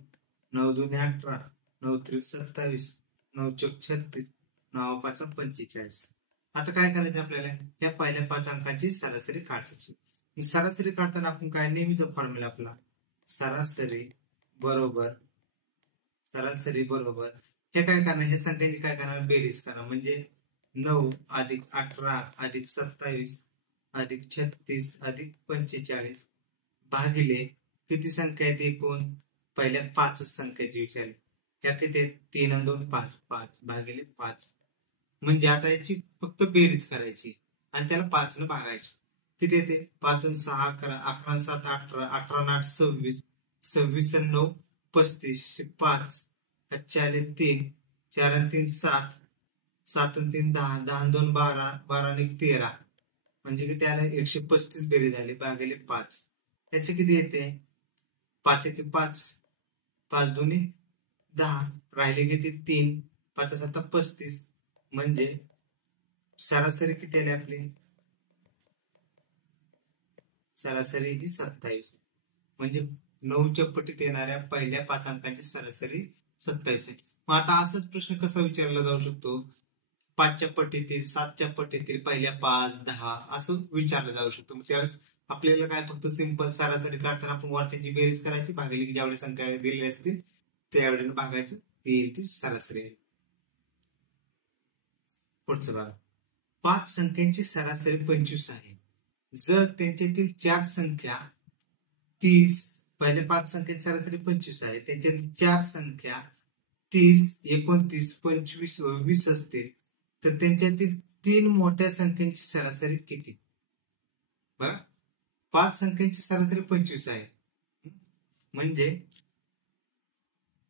9 2 18 9 3 27 9 4 36 9 5 45. आता काय करायचं आपल्याला? या पहिल्या 5 अंकाची सरासरी काढायची. सरासरी काढताना आपण काय? नेहमीचा फॉर्म्युला आपला सरासरी बरोबर हे काय करणार? हे संख्यांची काय करणार? बेरीज करणार. म्हणजे 9 अधिक 18 अधिक 27 अधिक 36 अधिक 45 भागिले किती संख्या आहेत एकूण? पहिल्या 5 संख्येची विचारली. ह्या किती? 3 आणि 2 5 5 भागिले 5. म्हणजे आता याची फक्त बेरीज करायची आणि त्याला 5 ने भागायची. किती येते? 5 आणि 6 11 11 आणि 7 18 18 आणि 8 26 26 आणि 9 35 5 4 3 4 आणि 3 7 7 आणि 3 10 10 आणि 2 12 12 आणि 13 म्हणजे किती आले? 135 बेरीज झाली भागिले 5. याचे किती येते? 5 1 5 5 2 10 राहिले किती? 3 5 7 35 म्हणजे सरासरी किती आली आपली? सरासरी ही 27. म्हणजे 9च्या पट्टीत येणाऱ्या पहिल्या 5 अंकांची सरासरी 27 आहे. मग आता असाच प्रश्न कसा विचारला जाऊ शकतो? 5च्या पट्टीतील 7च्या पट्टीतील पहिल्या 5 10 असं विचारलं जाऊ शकतो. मग त्यावेळेस आपल्याला काय? फक्त सिंपल सरासरी काढताना आपण वरच्याची बेरीज करायची भागिले की जेवढ्या संख्या दिलेल्या असतील त्यावेळेला भागायचं ती येईल ती सरासरी आहे. पुढचं बघा. 5 संख्यांची सरासरी 25 आहे. जर त्यांच्यातील 4 संख्या 30 पहिल्या 5 संख्येची सरासरी 25 आहे. त्यांच्यातील 4 संख्या 30, 29, 25 व 20 असतील तर त्यांच्यातील 3 मोठ्या संख्यांची सरासरी किती? बघा, 5 संख्यांची सरासरी 25 आहे. म्हणजे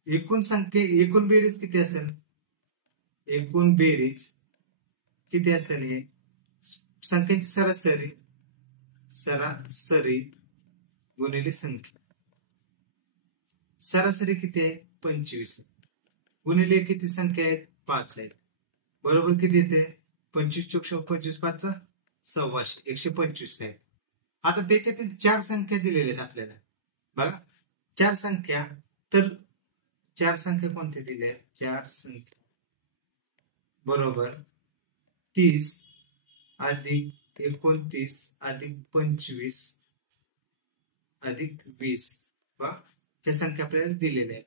एकूण बेरीज किती असेल? एकूण बेरीज किती असेल? हे संख्यांची सरासरी गुणिले संख्या. सरासरी किती आहे? 25 गुणिले किती संख्या आहेत? 5 आहेत. बरोबर किती येते? 25 चोक 25 5 125, 125 आहे. आता त्याच्यातील 4 संख्या दिलेल्या आहेत आपल्याला. बघा, 4 संख्या, तर 4 संख्या कोणत्या दिल्या? 4 संख्या बरोबर 30 अधिक 29 अधिक 25 अधिक 20. ह्या संख्या आपल्याला दिलेल्या आहेत.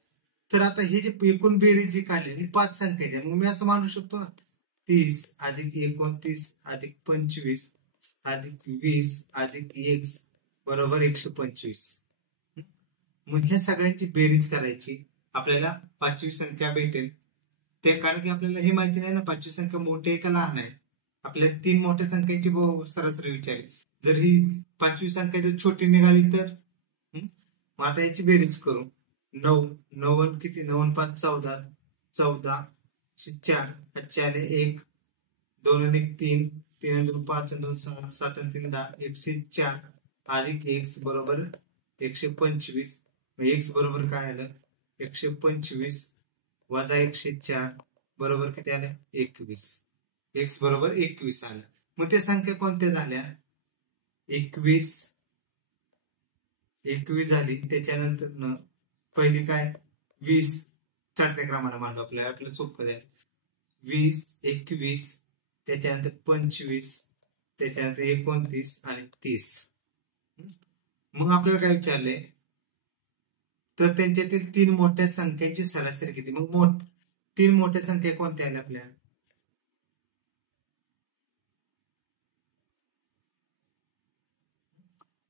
तर आता हे जे एकूण बेरीज जी काढली ही 5 संख्याची आहे. मग मी असं मानू शकतो ना, 30 अधिक 29 अधिक 25 अधिक 20 अधिक x बरोबर 125. मग ह्या सगळ्यांची बेरीज करायची, आपल्याला 5वी संख्या भेटेल. ते कारण की आपल्याला हे माहिती नाही ना 5वी संख्या मोठी आहे का लहान आहे. आपल्याला 3 मोठ्या संख्यांची सरासरी विचारली. जर ही 5वी संख्या जर छोटी निघाली तर मग आता याची बेरीज करू. 9 किती? 9 5 14, 14 4 4 1 2 1 3 3 2 5 2 6 7 3 10 104 अधिक x बरोबर 125. x बरोबर काय आलं? 125 वजा 104 बरोबर किती आलं? 21. x बरोबर 21 आलं. मग त्या संख्या कोणत्या झाल्या? 21 झाली. त्याच्यानंतर पहिली काय? 20 चढत्या क्रमाने मांडू, आपल्याला सोपं जाईल. 20 21 त्याच्यानंतर 25 त्याच्यानंतर 29 आणि 30. मग आपल्याला काय विचारले? तर त्यांच्यातील 3 मोठ्या संख्यांची सरासरी किती? मग 3 मोठ्या संख्या कोणत्या आल्या आपल्या?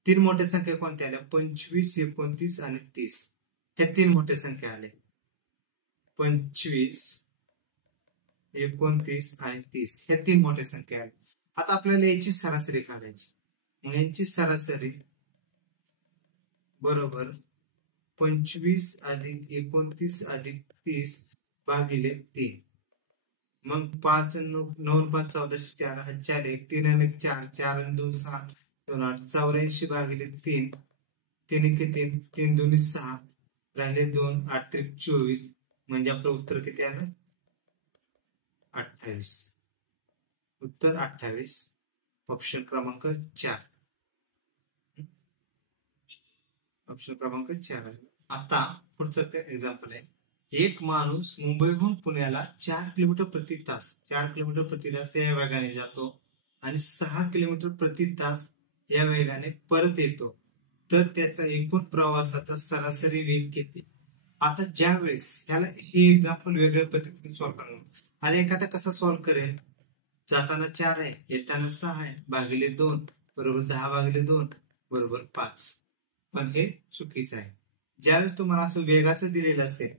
3 मोठ्या संख्या कोणत्या आल्या? 25 29 आणि 30. ह्या 3 मोठ्या संख्या आल्या. 25 29 आणि 30 ह्या 3 मोठ्या संख्या आल्या. आता आपल्याला याची सरासरी काढायची. मग यांची सरासरी बरोबर 25 अधिक 29 अधिक 30 भागिले 3. मग 5 9 5 14 4 4 1 3 1 4 4 2 6 2 8 84 भागिले 3 3 1 3 3 2 6 राहिले 2 8 3 24. म्हणजे आपलं उत्तर किती आलं? 28. उत्तर 28. ऑप्शन क्रमांक 4. ऑप्शन क्रमांक 4 आहे. आता पुढचं एक्झाम्पल आहे. एक माणूस मुंबईहून पुण्याला 4 किलोमीटर प्रति तास या वेगाने जातो आणि 6 किलोमीटर प्रति तास या वेगाने परत येतो, तर त्याचा एकूण प्रवासाचा सरासरी वेग किती? आता ज्या वेळेस ह्याला हे एक्झाम्पल वेगळ्या पद्धतीने सॉल्व्ह करणार. आणि एखादा कसा सॉल्व्ह करेल? जाताना 4 आहे, येताना 6 आहे, भागिले 2 बरोबर 10 भागिले 2 बरोबर 5. पण हे चुकीचं आहे. ज्यावेळेस तुम्हाला असं वेगाचं दिलेलं असेल,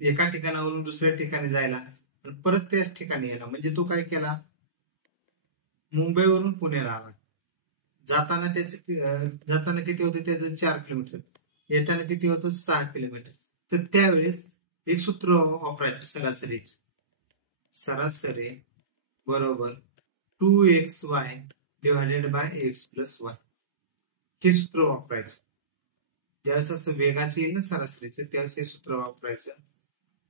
एका ठिकाणावरून दुसऱ्या ठिकाणी जायला परत त्याच ठिकाणी यायला, म्हणजे तो काय केला? मुंबईवरून पुण्याला आला. जाताना किती होतं त्याचं? 4 किलोमीटर. येताना किती होतं? 6 किलोमीटर. तर त्यावेळेस एक सूत्र वापरायचं सरासरीच. सरासरी बरोबर 2xy divided by x plus y. हे सूत्र वापरायचं. ज्यावेळेस असं वेगाचं येईल ना सरासरीचं, त्यावेळेस हे सूत्र वापरायचं.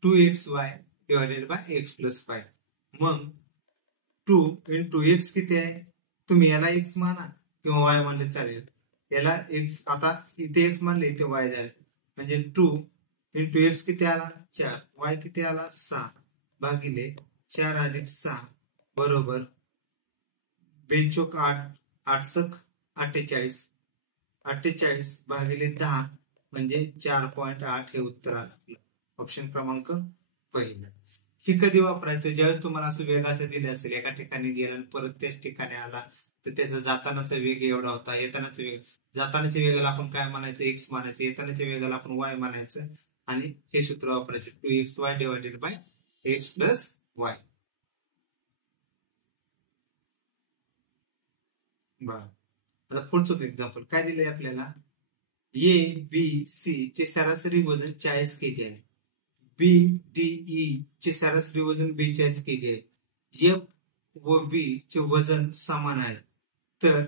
2xy divided by x plus y. मग 2 इंटू x किती आहे? तुम्ही याला x माना किंवा y मानले चालेल. याला x, आता इथे x मानले इथे y झाले, म्हणजे 2 इंटू x किती आला? 4. y किती आला? 6 भागिले 4 अधिक 6 बरोबर 2 चोक 8 8 सक 48 48 भागिले 10 म्हणजे 4.8 हे उत्तर आलं आपलं. ऑप्शन क्रमांक पहिला. हे कधी वापरायचं? ज्यावेळेस तुम्हाला असं वेगाचं दिलं असेल, एका ठिकाणी गेला आणि परत त्याच ठिकाणी आला, तर त्याचा जातानाचा वेग एवढा होता, येतानाचा वेग, जातानाच्या वेगाला आपण काय मानायचं? x मानायचं, येतानाच्या वेगाला आपण y मानायचं आणि हे सूत्र वापरायचे 2xy divided by x plus y. बघा आता पुढचं एक्झाम्पल काय दिलंय आपल्याला, ए बी सी चे सरासरी वजन 40 kg आहे, बी डी ई चे सरासरी वजन 42 kg आहे, एफ व बी चे वजन समान आहे, तर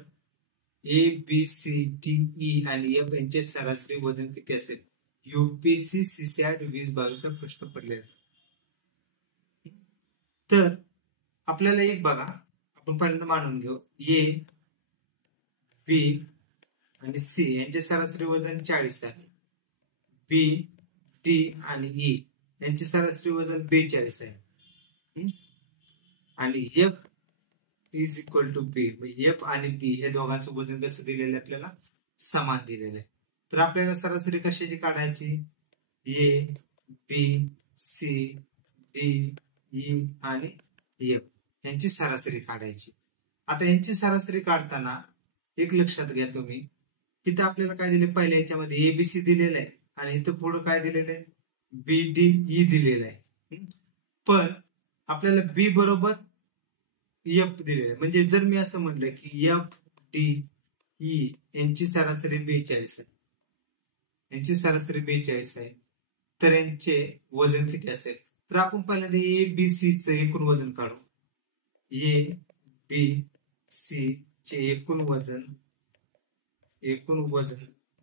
A B C D E आणि एफ यांचे सरासरी वजन किती असेल. यूपीएससी सीसॅट 2022 प्रश्न पडलेला. तर आपल्याला एक बघा, आपण पहिल्यांदा मानून घेऊ, ए बी आणि सी यांचे सरासरी वजन 40 आहे, बी डी आणि ई यांचे सरासरी वजन 42 आहे, आणि F is equal to be, म्हणजे एफ आणि बी हे दोघांचं वजन कसं दिलेलं आहे आपल्याला, समान दिलेलं आहे. तर आपल्याला सरासरी कशाची काढायची, A B C D E आणि एफ यांची सरासरी काढायची. आता यांची सरासरी काढताना एक लक्षात घ्या तुम्ही, इथं आपल्याला काय दिले, पहिल्या याच्यामध्ये एबीसी दिलेलं आहे आणि इथं पुढं काय दिलेलं आहे, बी डी ई दिलेलं आहे, पण आपल्याला बी बरोबर एफ दिलेलं आहे. म्हणजे जर मी असं म्हटलं की एफ डी ई यांची सरासरी 42 आहे, यांची सरासरी 42 आहे, तर यांचे वजन किती असेल, तर आपण पहिल्यांदा ए बी सी च एकूण वजन काढू. ए बी सी चे एकूण वजन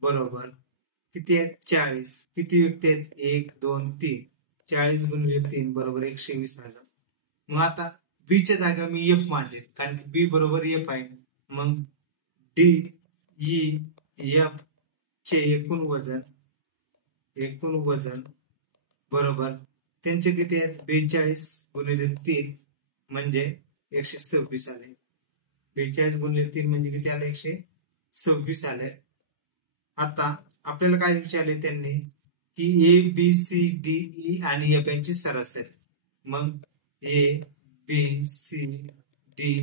बरोबर किती आहेत, 40. किती व्यक्ती आहेत, 1 2 3, 40 गुणिले 3 बरोबर 120 आलं. मग आता बी च्या जागा मी एफ मांडले, कारण की बी बरोबर एफ आहे. मग डी ई एफ चे एकूण वजन बरोबर त्यांचे किती आहेत, 42 गुणिले 3 म्हणजे 126 आले. 42 गुणिले 3 म्हणजे किती आले, 126 आले. आता आपल्याला काय विचारले त्यांनी की A B C D E आणि एफ यांची सरासरी. मग A B C D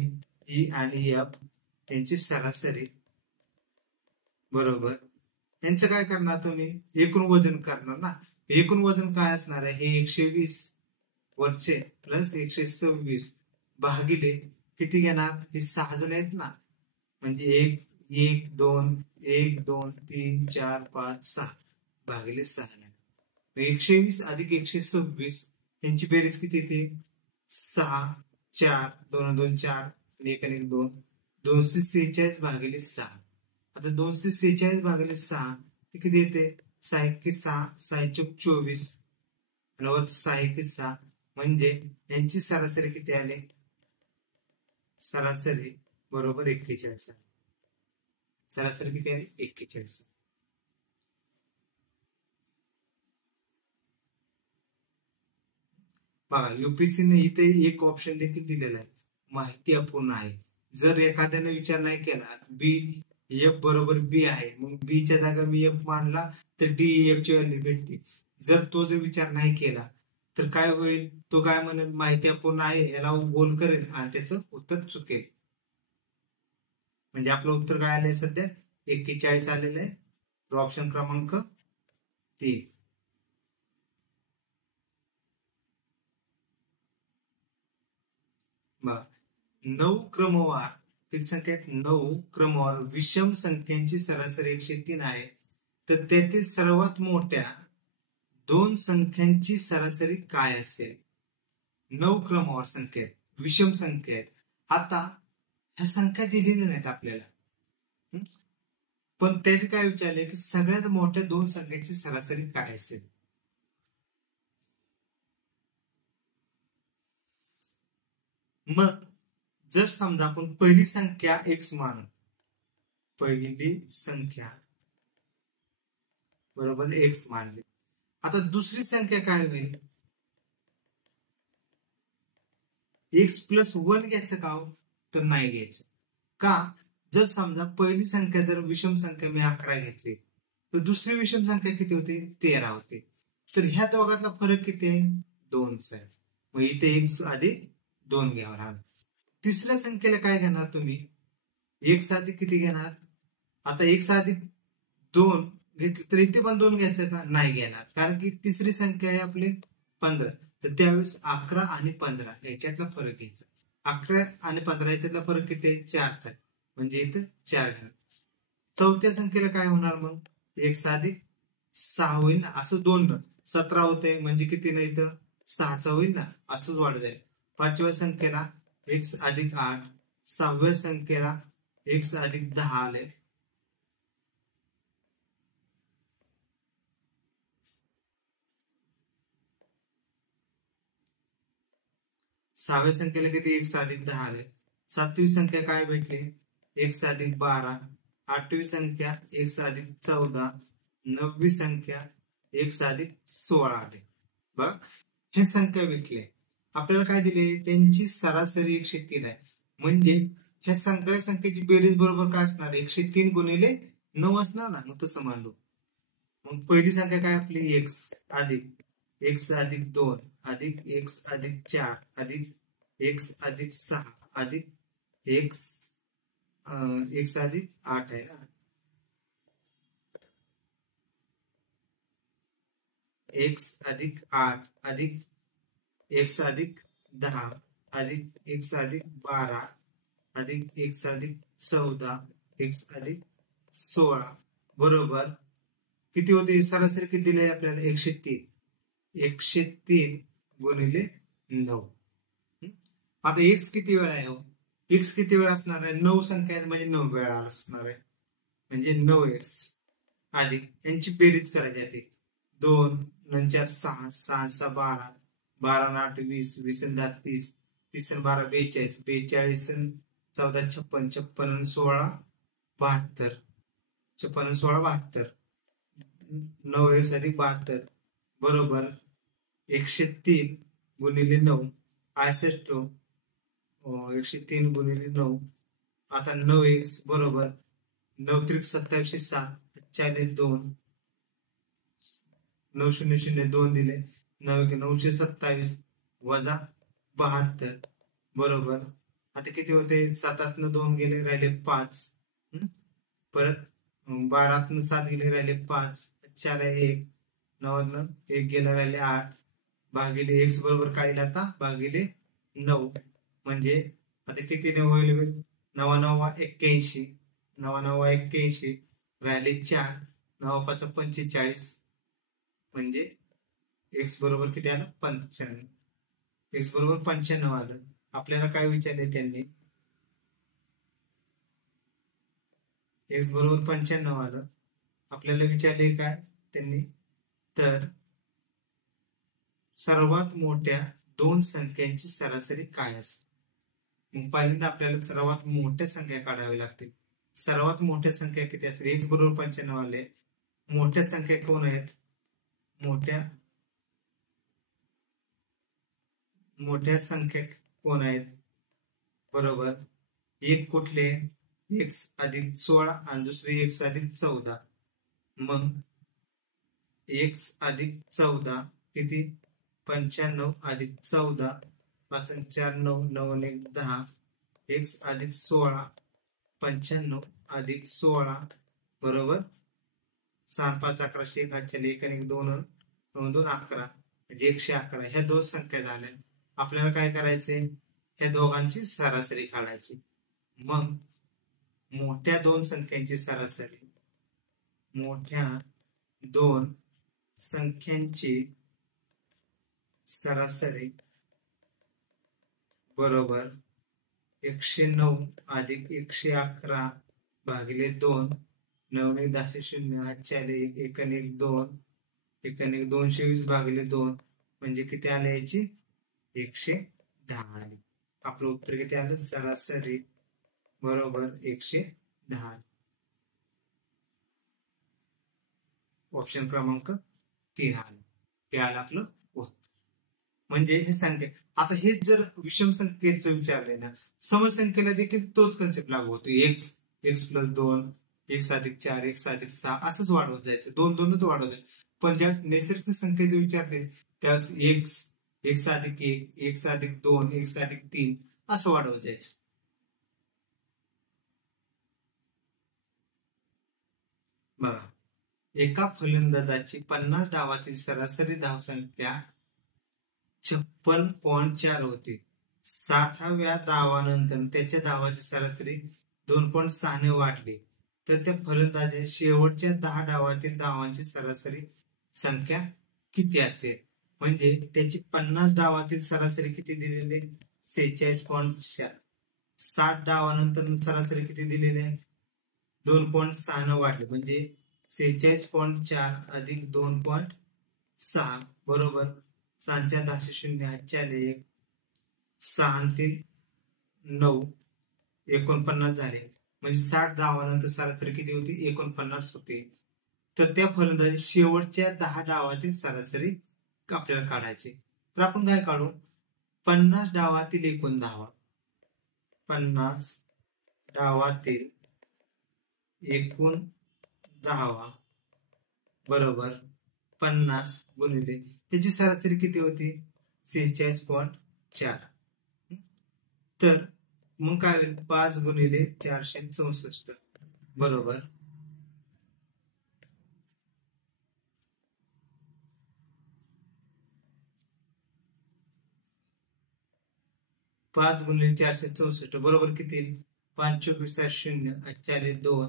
E आणि एफ यांची सरासरी बरोबर यांचं काय करणार तुम्ही, एकूण वजन करणार ना. एकूण वजन काय असणार आहे, हे 120 वरचे प्लस 126 भागिले किती घेणार, हे 6 जण आहेत ना, म्हणजे 1 1 2 1 2 3 4 5 6 भागिले 6. 120 अधिक 126 यांची बेरीज किती येते, 6 4 2 2 4 आणि 1 1 2, 246 भागिले 6. आता 246 भागिले 6 ते किती येते, 6 1 6 6 1 24 आणि वरती 6 1 6, म्हणजे यांची सरासरी किती आले, सरासरी बरोबर 41. सरासरी किती आली, 41. बघा युपीएससीने इथे एक ऑप्शन देखील दिलेला आहे, माहिती अपूर्ण आहे. जर एखाद्याने विचार नाही केला, बी एफ बरोबर बी आहे, मग बी च्या जागा मी एफ मानला तर डी एफ ची व्हॅल्यू भेटते. जर तो जर विचार नाही केला तर काय होईल, तो काय म्हणेल, माहिती अपूर्ण आहे, याला गोल करेल आणि त्याचं उत्तर चुकेल. म्हणजे आपलं उत्तर काय आलंय, सध्या 41 आलेलं आहे. ऑप्शन क्रमांक 3. बघा 9 क्रमवार किती संख्या आहेत, 9 क्रमवार विषम संख्यांची सरासरी 103 आहे, तर त्यातील सर्वात मोठ्या 2 संख्यांची सरासरी काय असेल. 9 क्रमवार संख्या आहेत, विषम संख्या आहेत. आता ह्या संख्या दिलेल्या नाहीत आपल्याला, पण त्याने काय विचारले की सगळ्यात मोठ्या 2 संख्यांची सरासरी काय असेल. मग जर समजा आपण पहिली संख्या x मानू, पहिली संख्या बरोबर x मानली, आता दुसरी संख्या काय होईल, x प्लस 1 घ्यायचं का, तर नाही घ्यायचं. का, जर समजा पहिली संख्या जर विषम संख्या मी 11 घेतली, तर दुसरी विषम संख्या किती होते, 13 होते. तर ह्या दोघातला फरक किती आहे, 2 आहे. मग इथे x अधिक 2 घ्यावं लागेल. तिसऱ्या संख्येला काय घेणार तुम्ही, x अधिक किती घेणार, आता x अधिक 2 घेतली तर इथे पण 2 घ्यायचं का? नाही घेणार, कारण की तिसरी संख्या आहे आपली 15. तर त्यावेळेस 11 आणि 15 याच्यातला फरक घ्यायचा. 11 आणि 15 याच्यातला फरक किती आहे? 4चा आहे. म्हणजे इथं 4 घ्या. चौथ्या संख्येला काय होणार मग? 1 अधिक 6 होईल ना, असं 2 17 होते म्हणजे किती नाही तर 6चा होईल ना, असंच वाढत जाईल. 5व्या संख्येला 1 अधिक 8, 6व्या संख्येला 1 अधिक 10 आले. 6व्या संख्येला किती? 1 अधिक 10 आले. 7वी संख्या काय भेटली? 1 अधिक 12. 8वी संख्या 1 अधिक 14. 9वी संख्या 1 अधिक 16 आले. बघा, हे संख्या भेटले. आपल्याला काय दिले? त्यांची सरासरी 103 आहे. म्हणजे ह्या सगळ्या संख्येची बेरीज बरोबर काय असणार? 103 गुणिले 9 असणार ना, मग तसं मानलो. मग पहिली संख्या काय आपली? एक्स अधिक 1 अधिक 2 अधिक 1 अधिक 4 अधिक 1 अधिक 6 अधिक 1 1 अधिक 8 आहे ना. 1 अधिक 8 अधिक 1 अधिक 10 अधिक 1 अधिक 12 अधिक 1 अधिक 14 1 अधिक 16 बरोबर किती होते? सरासरी किती दिले आपल्याला? 103. 103 गुणिले 9. आता एक्स किती वेळा आहे? एक्स किती वेळा असणार आहे? 9 संख्या आहे म्हणजे 9 वेळा असणार आहे. म्हणजे 9x अधिक यांची बेरीज करायची आहे. 2 9 6 6 6 12 12 8 20 20 10 30 30 12 42 42 14 56 56 16 72 56 16 72 9x अधिक 72 बरोबर 103 गुणिले 9 61. 103 गुणिले 9. आता 9x बरोबर 9 त्रिक 27 7 40 2 9 0 0 2 दिले 927 वजा 72 बरोबर. आता किती होते? 7 2 गेले राहिले 5. परत 12 7 गेले राहिले 5. 4 1 9 1 गेला राहिले 8 भागिले x बरोबर काय येईल आता? भागिले 9. म्हणजे आता किती होईल? 9 9 81 9 9 81 राहिले 4 9 5 45 म्हणजे x बरोबर किती आलं? 95. x बरोबर 95 आलं. आपल्याला काय विचारले त्यांनी? x बरोबर 95 आलं. आपल्याला विचारले काय त्यांनी? तर सर्वात मोठ्या 2 संख्यांची सरासरी काय असेल? मग पहिल्यांदा आपल्याला सर्वात मोठ्या संख्या काढाव्या लागतील. सर्वात मोठ्या संख्या किती असेल? x बरोबर 95 आले. मोठ्या संख्या कोण आहेत? मोठ्या संख्या कोण आहेत? बरोबर एक कुठले? x अधिक 16 आणि दुसरी x अधिक 14. मग x अधिक 14 किती? 95 अधिक 14 5 4 9 9 1 10 x अधिक 16 95 अधिक 16 बरोबर 6 5 11 1 1 1 2 9 2 11 म्हणजे 111. ह्या 2 संख्या झाल्या. आपल्याला काय करायचे? ह्या दोघांची सरासरी काढायची. मग मोठ्या 2 संख्यांची सरासरी मोठ्या 2 संख्यांची सरासरी बरोबर 109 अधिक 111 भागिले 2 9 1 10 0 4 1 1 1 2 1 1 220 भागिले 2 म्हणजे किती आले याची? 110 आले. आपलं उत्तर किती आलं? सरासरी बरोबर 110. ऑप्शन क्रमांक 3 आलं. हे आलं आपलं उत्तर. म्हणजे हे संख्या. आता हेच जर विषम संख्येचं विचारले ना, समसंख्येला देखील तोच कन्सेप्ट लागू होतो. एक्स प्लस 2 1 अधिक 4 1 अधिक 6 असंच वाढवत जायचं. 2 2च वाढवत जायचं. पण ज्यावेळेस नैसर्गिक संख्येचे विचारते त्यावेळेस एक्स अधिक 1 1 अधिक 2 1 अधिक 3 असं वाढवत जायचं. बघा एका फलंदाजाची 50 डावातील सरासरी धावसंख्या 56.4 होती. 60व्या डावानंतर त्याच्या धावाची सरासरी 2.6 ने वाढली तर त्या फलंदाजाच्या शेवटच्या 10 डावातील धावांची सरासरी संख्या किती असेल? म्हणजे त्याची 50 डावातील सरासरी किती दिलेली? 46.4. 60 डावानंतर सरासरी किती दिलेली आहे? 2.6 न वाढली म्हणजे 46.4 अधिक 2.6 बरोबर 6 10 0 8 1 6 3 9 49 झाले. म्हणजे 60 धावानंतर सरासरी किती होती? 49 होती. तर त्या फलंदाजी शेवटच्या 10 डावातील सरासरी आपल्याला काढायची. तर आपण काय काढू? 50 डावातील एकूण धावा, 50 डावातील एकूण धावा बरोबर 50 गुणिले त्याची सरासरी किती होती? 46.4. तर मग काय होईल? 5 गुणिले 464 बरोबर 5 गुणिले 464 बरोबर किती? 5 24 7 0 8 2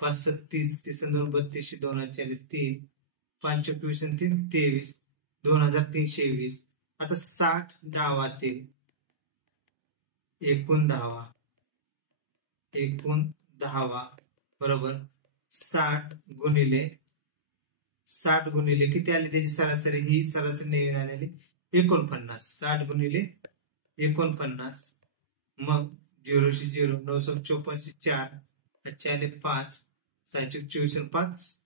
5 37 3 2 32 2 8 3 5 24 3 23 2320. आता 60 डावातील एकूण धावा बरोबर 60 गुणिले किती आली त्याची सरासरी? ही सरासरी नवीन आलेली 49. 60 गुणिले 49 मग 0 0 9 54 4 8 5 6 24 5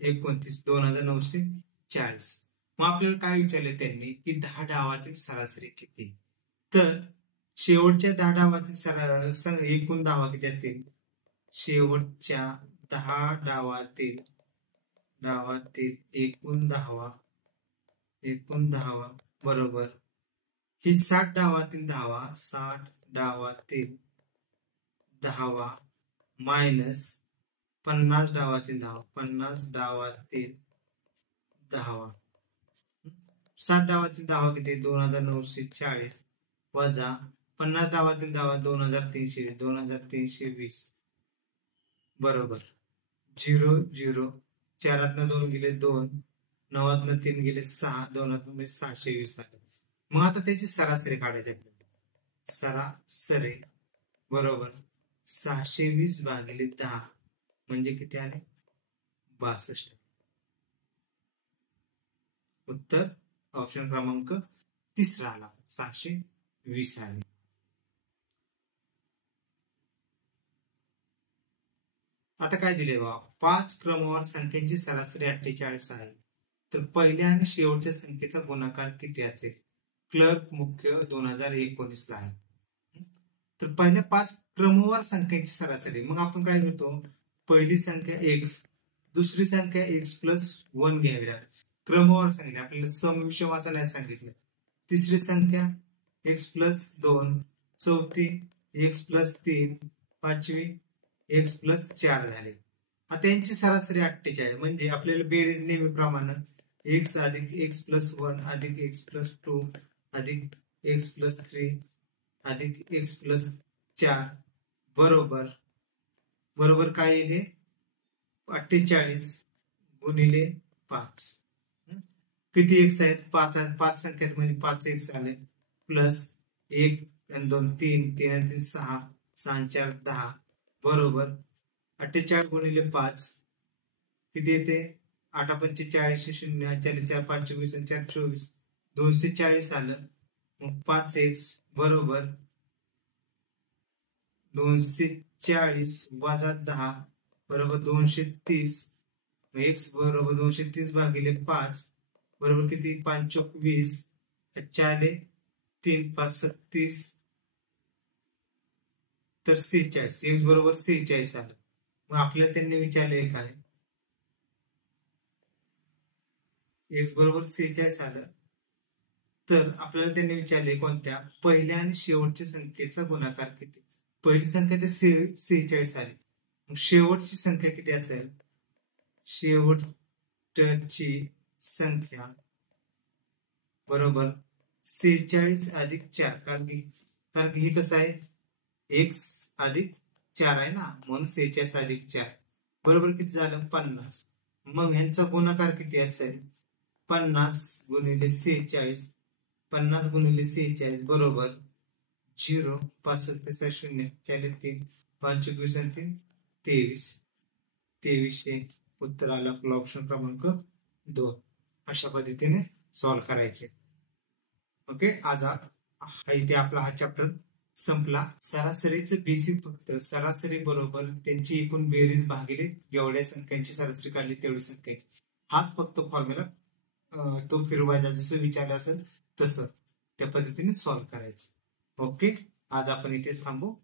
29 2940. मग आपल्याला काय विचारले त्यांनी की 10 डावातील सरासरी किती? तर शेवटच्या 10 डावातील एकूण धावा किती असतील? शेवटच्या 10 डावातील एकूण धावा बरोबर ही 60 डावातील धावा मायनस 50 डावातील धावा 60 डावातील धावा किती? 2940 वजा 50 डावातील धावा 2320 बरोबर 0 0 4 2 गेले 2 9 3 गेले 6 2 620 आले. मग आता त्याची सरासरी काढायची आपल्याला. सरासरी बरोबर 620 भागिले 10 म्हणजे किती आले? 62. उत्तर ऑप्शन क्रमांक 3 आला 620 आले. आता काय दिले बघा? 5 क्रमवार संख्यांची सरासरी 48 आहे. तर पहिल्या आणि शेवटच्या संख्येचा गुणाकार किती असेल? क्लर्क मुख्य 2019 ला आहे. तर पहिल्या 5 क्रमवार संख्येची सरासरी मग आपण काय करतो? पहिली संख्या x, दुसरी संख्या x+1 घ्यावी लागेल. क्रमवार संख्या आपल्याला समविषम असं नाही सांगितलं. तिसरी संख्या x+2, चौथी x+3, पाचवी x+4 झाले. आता यांची सरासरी 48 म्हणजे आपल्याला बेरीज नेहमीप्रमाणे x अधिक x+1 अधिक x+2 अधिक x+3 अधिक x+4 बरोबर काय येईल? 48 गुणिले 5. किती x आहेत? 5 संख्या म्हणजे 5x आले प्लस 1 आणि 2 3 3 आणि 3 6 6 आणि 4 10 बरोबर 48 गुणिले 5 किती येते? 8 5 40 0 4 4 5 24 आणि 4 24 240 आलं. मग 5x बरोबर 240 वजा 10 बरोबर 230. x बरोबर 230 भागिले 5 बरोबर किती? 5 चौक 20 4 3 5 36 तर 46. x बरोबर 46 आलं. मग आपल्याला त्यांनी विचारले काय? x बरोबर 46 आलं तर आपल्याला त्यांनी विचारले कोणत्या? पहिल्या आणि शेवटच्या संख्येचा गुणाकार किती? पहिली संख्या ते 46 आली. मग शेवटची संख्या किती असेल? शेवटची संख्या बरोबर 46 अधिक 4. कारण की हे कसं आहे, x अधिक 4 आहे ना, म्हणून 46 अधिक 4 बरोबर किती झालं 50. मग ह्यांचा गुणाकार किती असेल 50 गुणिले 46. 50 गुणिले 46 बरोबर 0, 5 0, 4 3, 5 21 आणि 3 23. 23 उत्तर आलं आपलं ऑप्शन क्रमांक 2. अशा पद्धतीने सॉल्व्ह करायचे. ओके, आज इथे आपला हा चॅप्टर संपला. सरासरीचं बेसिक फक्त सरासरी बरोबर त्यांची एकूण बेरीज भागिले जेवढ्या संख्यांची सरासरी काढली तेवढी संख्या, हाच फक्त फॉर्म्युला तो फिरवायचा, जसं विचारलं असेल तसं त्या पद्धतीने सॉल्व्ह करायचं. ओके, आज आपण इथेच थांबू.